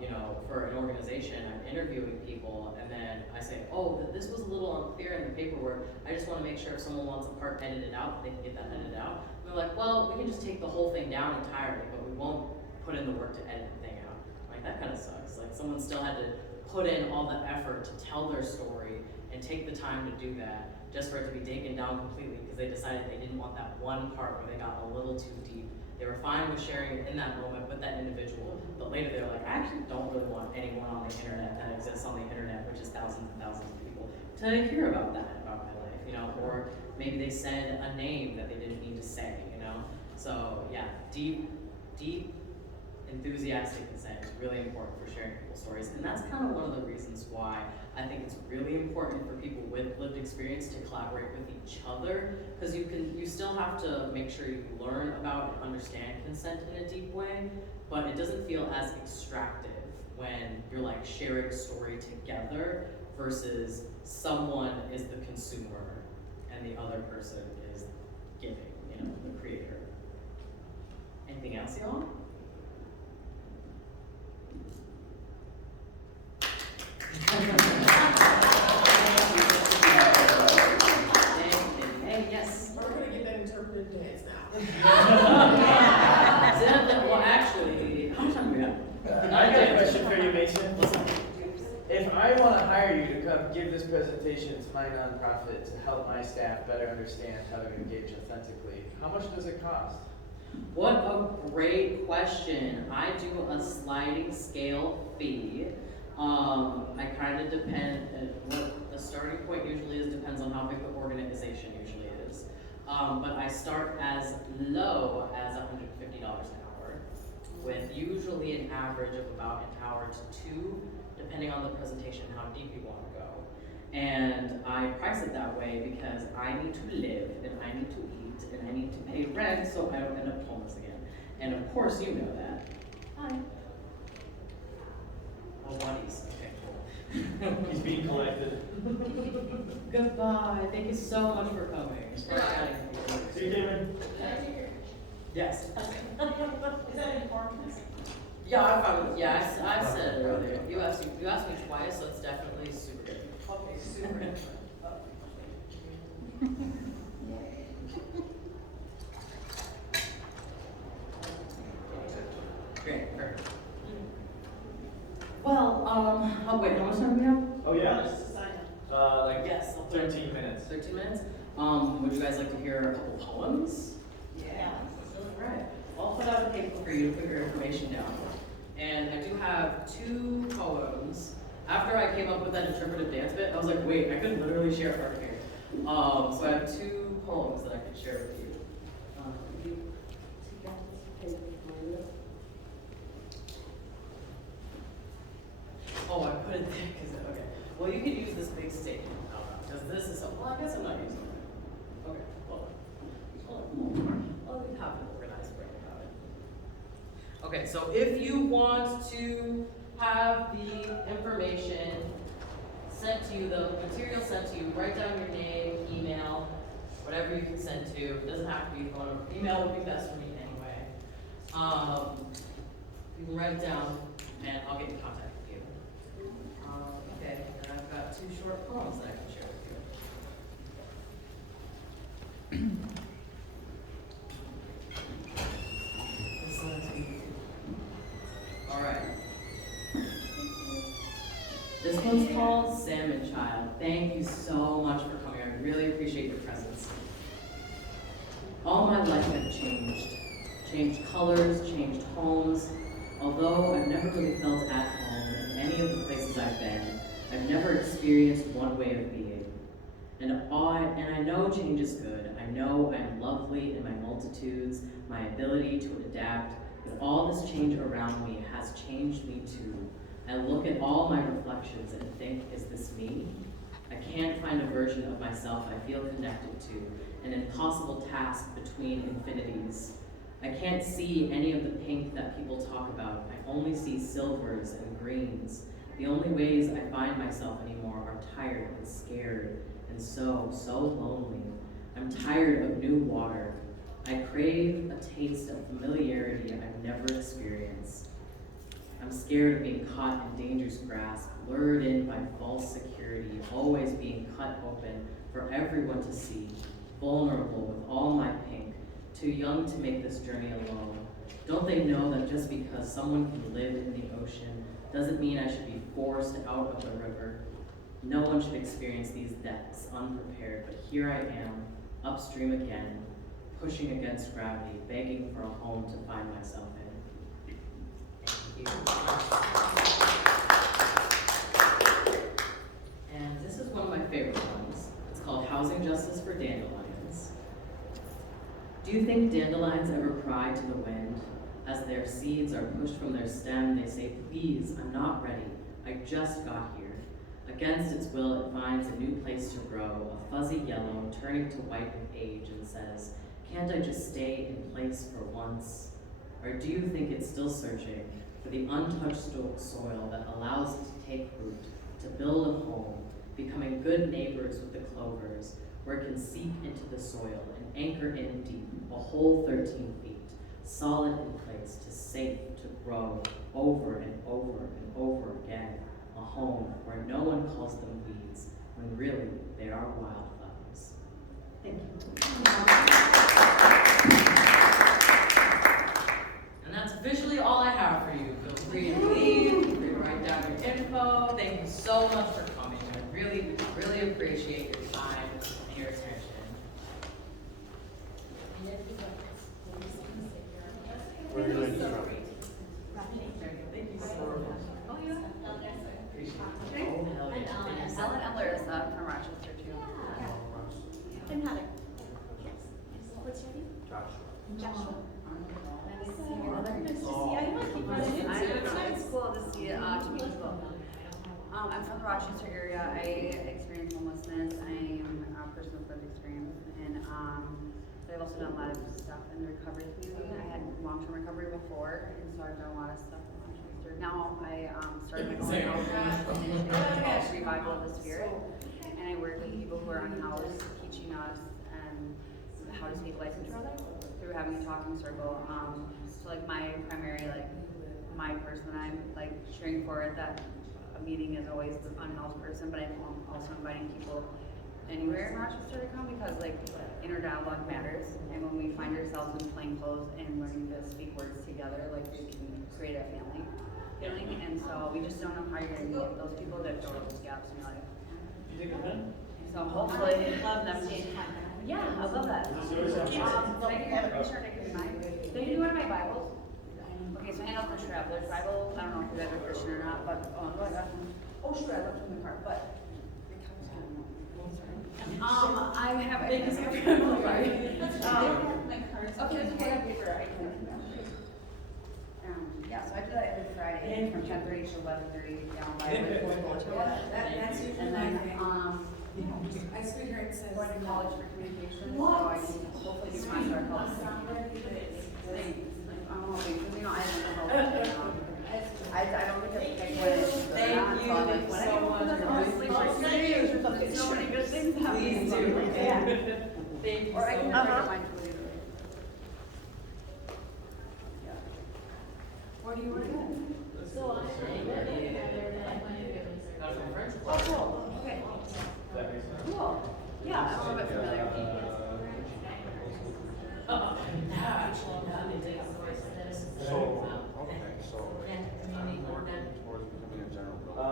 you know, for an organization, I'm interviewing people, and then I say, oh, this was a little unclear in the paperwork. I just want to make sure if someone wants a part edited out, they can get that edited out. And they're like, well, we can just take the whole thing down entirely, but we won't put in the work to edit the thing out. Like, that kind of sucks. Like, someone still had to put in all the effort to tell their story and take the time to do that, just for it to be taken down completely because they decided they didn't want that one part where they got a little too deep. They were fine with sharing it in that moment with that individual, but later they were like, I actually don't really want anyone on the internet that exists on the internet, which is thousands and thousands of people, to hear about that, about my life, you know? Or maybe they said a name that they didn't need to say, you know? So yeah, deep enthusiastic consent is really important for sharing people's stories, and that's kind of one of the reasons why I think it's really important for people with lived experience to collaborate with each other, because you still have to make sure you learn about and understand consent in a deep way, but it doesn't feel as extractive when you're like sharing a story together versus someone is the consumer and the other person is giving, you know, the creator. Anything else, y'all? Hey, yes. We're gonna get that interpretive dance now. Well, actually, how much time do we have? I got a question for you, Mason. What's up? If I want to hire you to come give this presentation to my nonprofit to help my staff better understand how to engage authentically, how much does it cost? What a great question. I do a sliding scale fee. I kind of depend, what the starting point usually is depends on how big the organization usually is. But I start as low as $150 an hour, with usually an average of about an hour to 2, depending on the presentation, how deep you want to go. And I price it that way because I need to live, and I need to eat, and I need to pay rent so I don't end up homeless again. And of course you know that. Hi. Oh, buddies. Okay, cool. He's being collected. Goodbye. Thank you so much for coming. It's fun chatting with you. See you, David. Yes. Is that important? Yeah, I found it. Yeah, I said it earlier. You asked me twice, so it's definitely super good. Okay, super. Great, perfect. Well, oh wait, how much time do we have? Oh, yeah? Just a sign up. Like Yes, I'll put it- 13 minutes. 13 minutes? Would you guys like to hear a couple poems? Yeah. Alright, I'll put out a paper for you to put your information down. And I do have 2 poems. After I came up with that interpretive dance bit, I was like, wait, I could literally share art here. So I have 2 poems that I could share with you. Oh, I put it there because, okay. Well, you could use this big statement because this is something, well, I guess I'm not using it. Okay, well, I'll have an organized brain about it. Okay, so if you want to have the information sent to you, the material sent to you, write down your name, email, whatever you can send to. It doesn't have to be phone number. Email would be best for me anyway. You can write it down, and I'll get in contact with you. Okay, and I've got 2 short poems that I can share with you. This one's easy. All right. This one's called Salmon Child. Thank you so much for coming. I really appreciate your presence. All my life I've changed. Changed colors, changed homes. Although I've never really felt at home in any of the places I've been, I've never experienced one way of being. And I know change is good. I know I'm lovely in my multitudes, my ability to adapt, but all this change around me has changed me too. I look at all my reflections and think, is this me? I can't find a version of myself I feel connected to, an impossible task between infinities. I can't see any of the pink that people talk about. I only see silvers and greens. The only ways I find myself anymore are tired and scared and so lonely. I'm tired of new water. I crave a taste of familiarity I've never experienced. I'm scared of being caught in dangerous grasp, lured in by false security, always being cut open for everyone to see, vulnerable with all my pink, too young to make this journey alone. Don't they know that just because someone can live in the ocean doesn't mean I should be forced out of the river? No one should experience these depths unprepared, but here I am, upstream again, pushing against gravity, begging for a home to find myself in. Thank you. And this is one of my favorite ones. It's called Housing Justice for Dandelions. Do you think dandelions ever cry to the wind as they their seeds are pushed from their stem, they say, please, I'm not ready, I just got here. Against its will, it finds a new place to grow, a fuzzy yellow turning to white with age, and says, can't I just stay in place for once? Or do you think it's still searching for the untouched soil that allows it to take root, to build a home, becoming good neighbors with the clovers, where it can seep into the soil and anchor in deep, a whole 13 feet, solid in place, to safe, to grow over and over and over again, a home where no one calls them weeds, when really they are wildflowers. Thank you. And that's officially all I have for you. Feel free to leave, feel free to write down your info. Thank you so much for coming. I really, really appreciate your time and your attention. Where are you in from? Thank you so much. Oh, yeah. Appreciate it. Okay. Oh, hell yeah. Thank you so Ellen much. and Larissa from Rochester too. I'm Heather. Yes. What's your name? Joshua. Joshua. Nice to see you. Nice to see you. I want to keep running into I it. know, it's cool to see you, to meet you both. I'm from the Rochester area. I experience homelessness. I am a person with lived experience, and I've also done a lot of stuff in the recovery community. I had long-term recovery before, and so I've done a lot of stuff in Rochester. Now I started my own outreach, Revival of the Spirit, and I work with people who are unhoused, teaching us how to speak life into our life through having a talking circle. So like my primary, like my person that I'm like cheering for at that meeting is always the unhoused person, but I'm also inviting people anywhere in Rochester to come because like inner dialogue matters, and when we find ourselves in plain clothes and learning to speak words together, like we can create a family feeling, and so we just don't know how you're gonna meet those people that fill those gaps in your life. So hopefully, love them. Yeah, I love that. Can I get a picture and I can mine? They can do one of my Bibles. Okay, so I hand out the Traveler's Bible. I don't know if you guys are Christian or not, but I got one. Oh, sure, I left it in the car, but. I have. Thank you so much. Okay, that's okay. Yeah, so I do that every Friday from 10:30 to 11:30 down by like That's usually and my then thing. My sweetheart says. going to college for communication, so I can hopefully do my start college. I'm hoping, because I don't know. I don't think it's pick when it's. Thank you so much. Honestly, for 2 years or something, so many good things happening. Please do. Yeah. Thank you Or I so can much. never get mine to either. Yeah. Where do you work at? So I'm Oh, cool, okay, That makes sense. cool. Yeah, I'm a little bit familiar. So, okay, so I'm working towards becoming a general builder.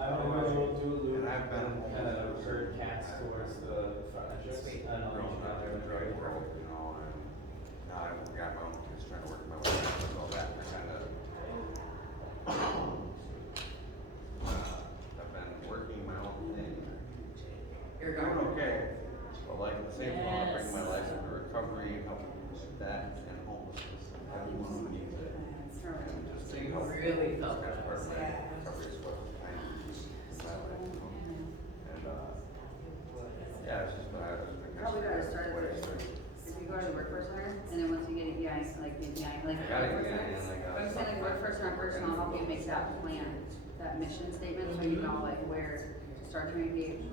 I'm gonna go do a loop And I've been- kind of herd cats towards the front entrance, and I'll reach out there and Very try to well, work. you know, and now I've got my own kids trying to work my way out, so that kind of. I've been working my own thing. You're Doing going. okay, but like at the same time, I bring my life into recovery, helping with that and homelessness. Everyone who needs it. So you really felt That's that. part of my recovery is what I need in my life, you know? And, yeah, it's just been, I've just been. Probably gotta start at first. If you go to the workforce center, and then once you get it, yeah, like, I gotta get in, like, But I'm saying like workforce center first, and I'll help you make that plan, that mission statement, so you know like where to start to engage.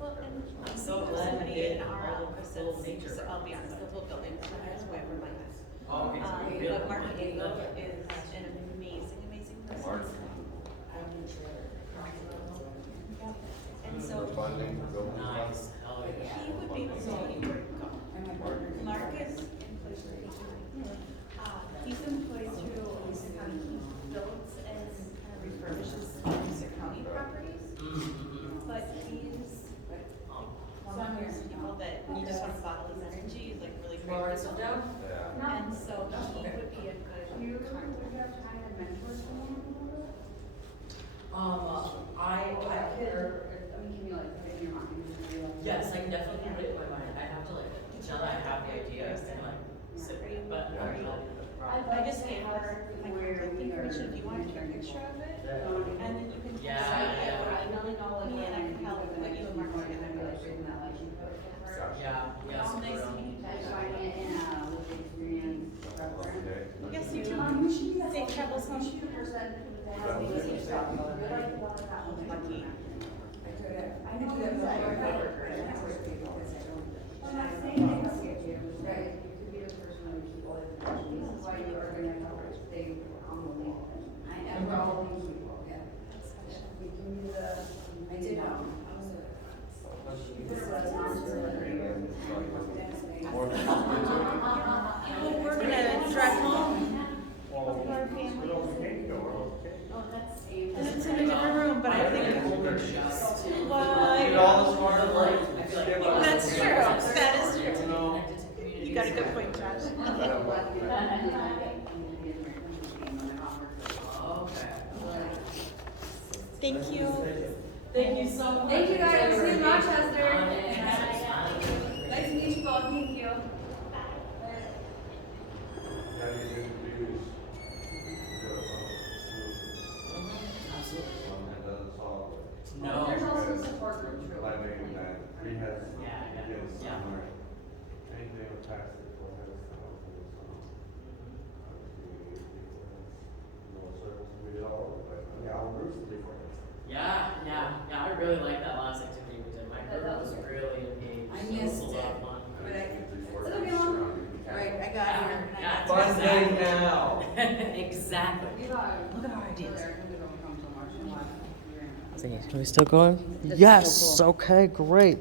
Well, and I'm so glad you somebody did in our all of office, the little nature. so I'll be honest, the whole building, so that's why we're like this. Oh, okay, so you really But Mark want to Diego do that. is an amazing, amazing person. Mark. And so For funding, for building. Nice. Hell yeah. he would be the one you would go. Mark is employed through, he's employed through, he builds and kind of refurbishes county properties, but he's like one of those people that you just want to bottle his energy, he's like really great. Laura, sit down. Yeah. And so he would be a good contact. I can, I mean, can you like, put it in your mind? yes, I can definitely put it in my mind. I have to like, now that I have the ideas, to like sit with it, but my contact information if you want to take a picture of it, and then you can text Yeah, me yeah. or me and I can help put you and Mark together. Yeah, yeah. It's nice to meet you. Okay. Yes, you too. Safe travels home. Lucky. I know that for sure. Right, you could be the person that would keep all the information, this is why you are gonna stay on the list. And we're all these people, yeah. We can do the. I did know. Oh, we're gonna drive home. With our family. Oh, that's. And it's in a different room, but I think, well, that's true. That is true. You got a good point, Josh. Okay. Thank you. Thank you so much. Thank you guys, see you in Rochester. Nice Nice to meet you both, thank you. No. There's also a support group too. Like maybe that, we had, Yeah, yeah, yes, yeah. somewhere. Anything with taxes, what has, no service, we did all of it, yeah, our roots are different. Yeah, I really like that last activity we did. My group was really engaged. I so missed it was a lot of it. fun. But I, It'll be long. right, I got here. and I Yeah, got Fun to- day now. Exactly. Look at our ideas. Are we still going? Yes. Okay, great.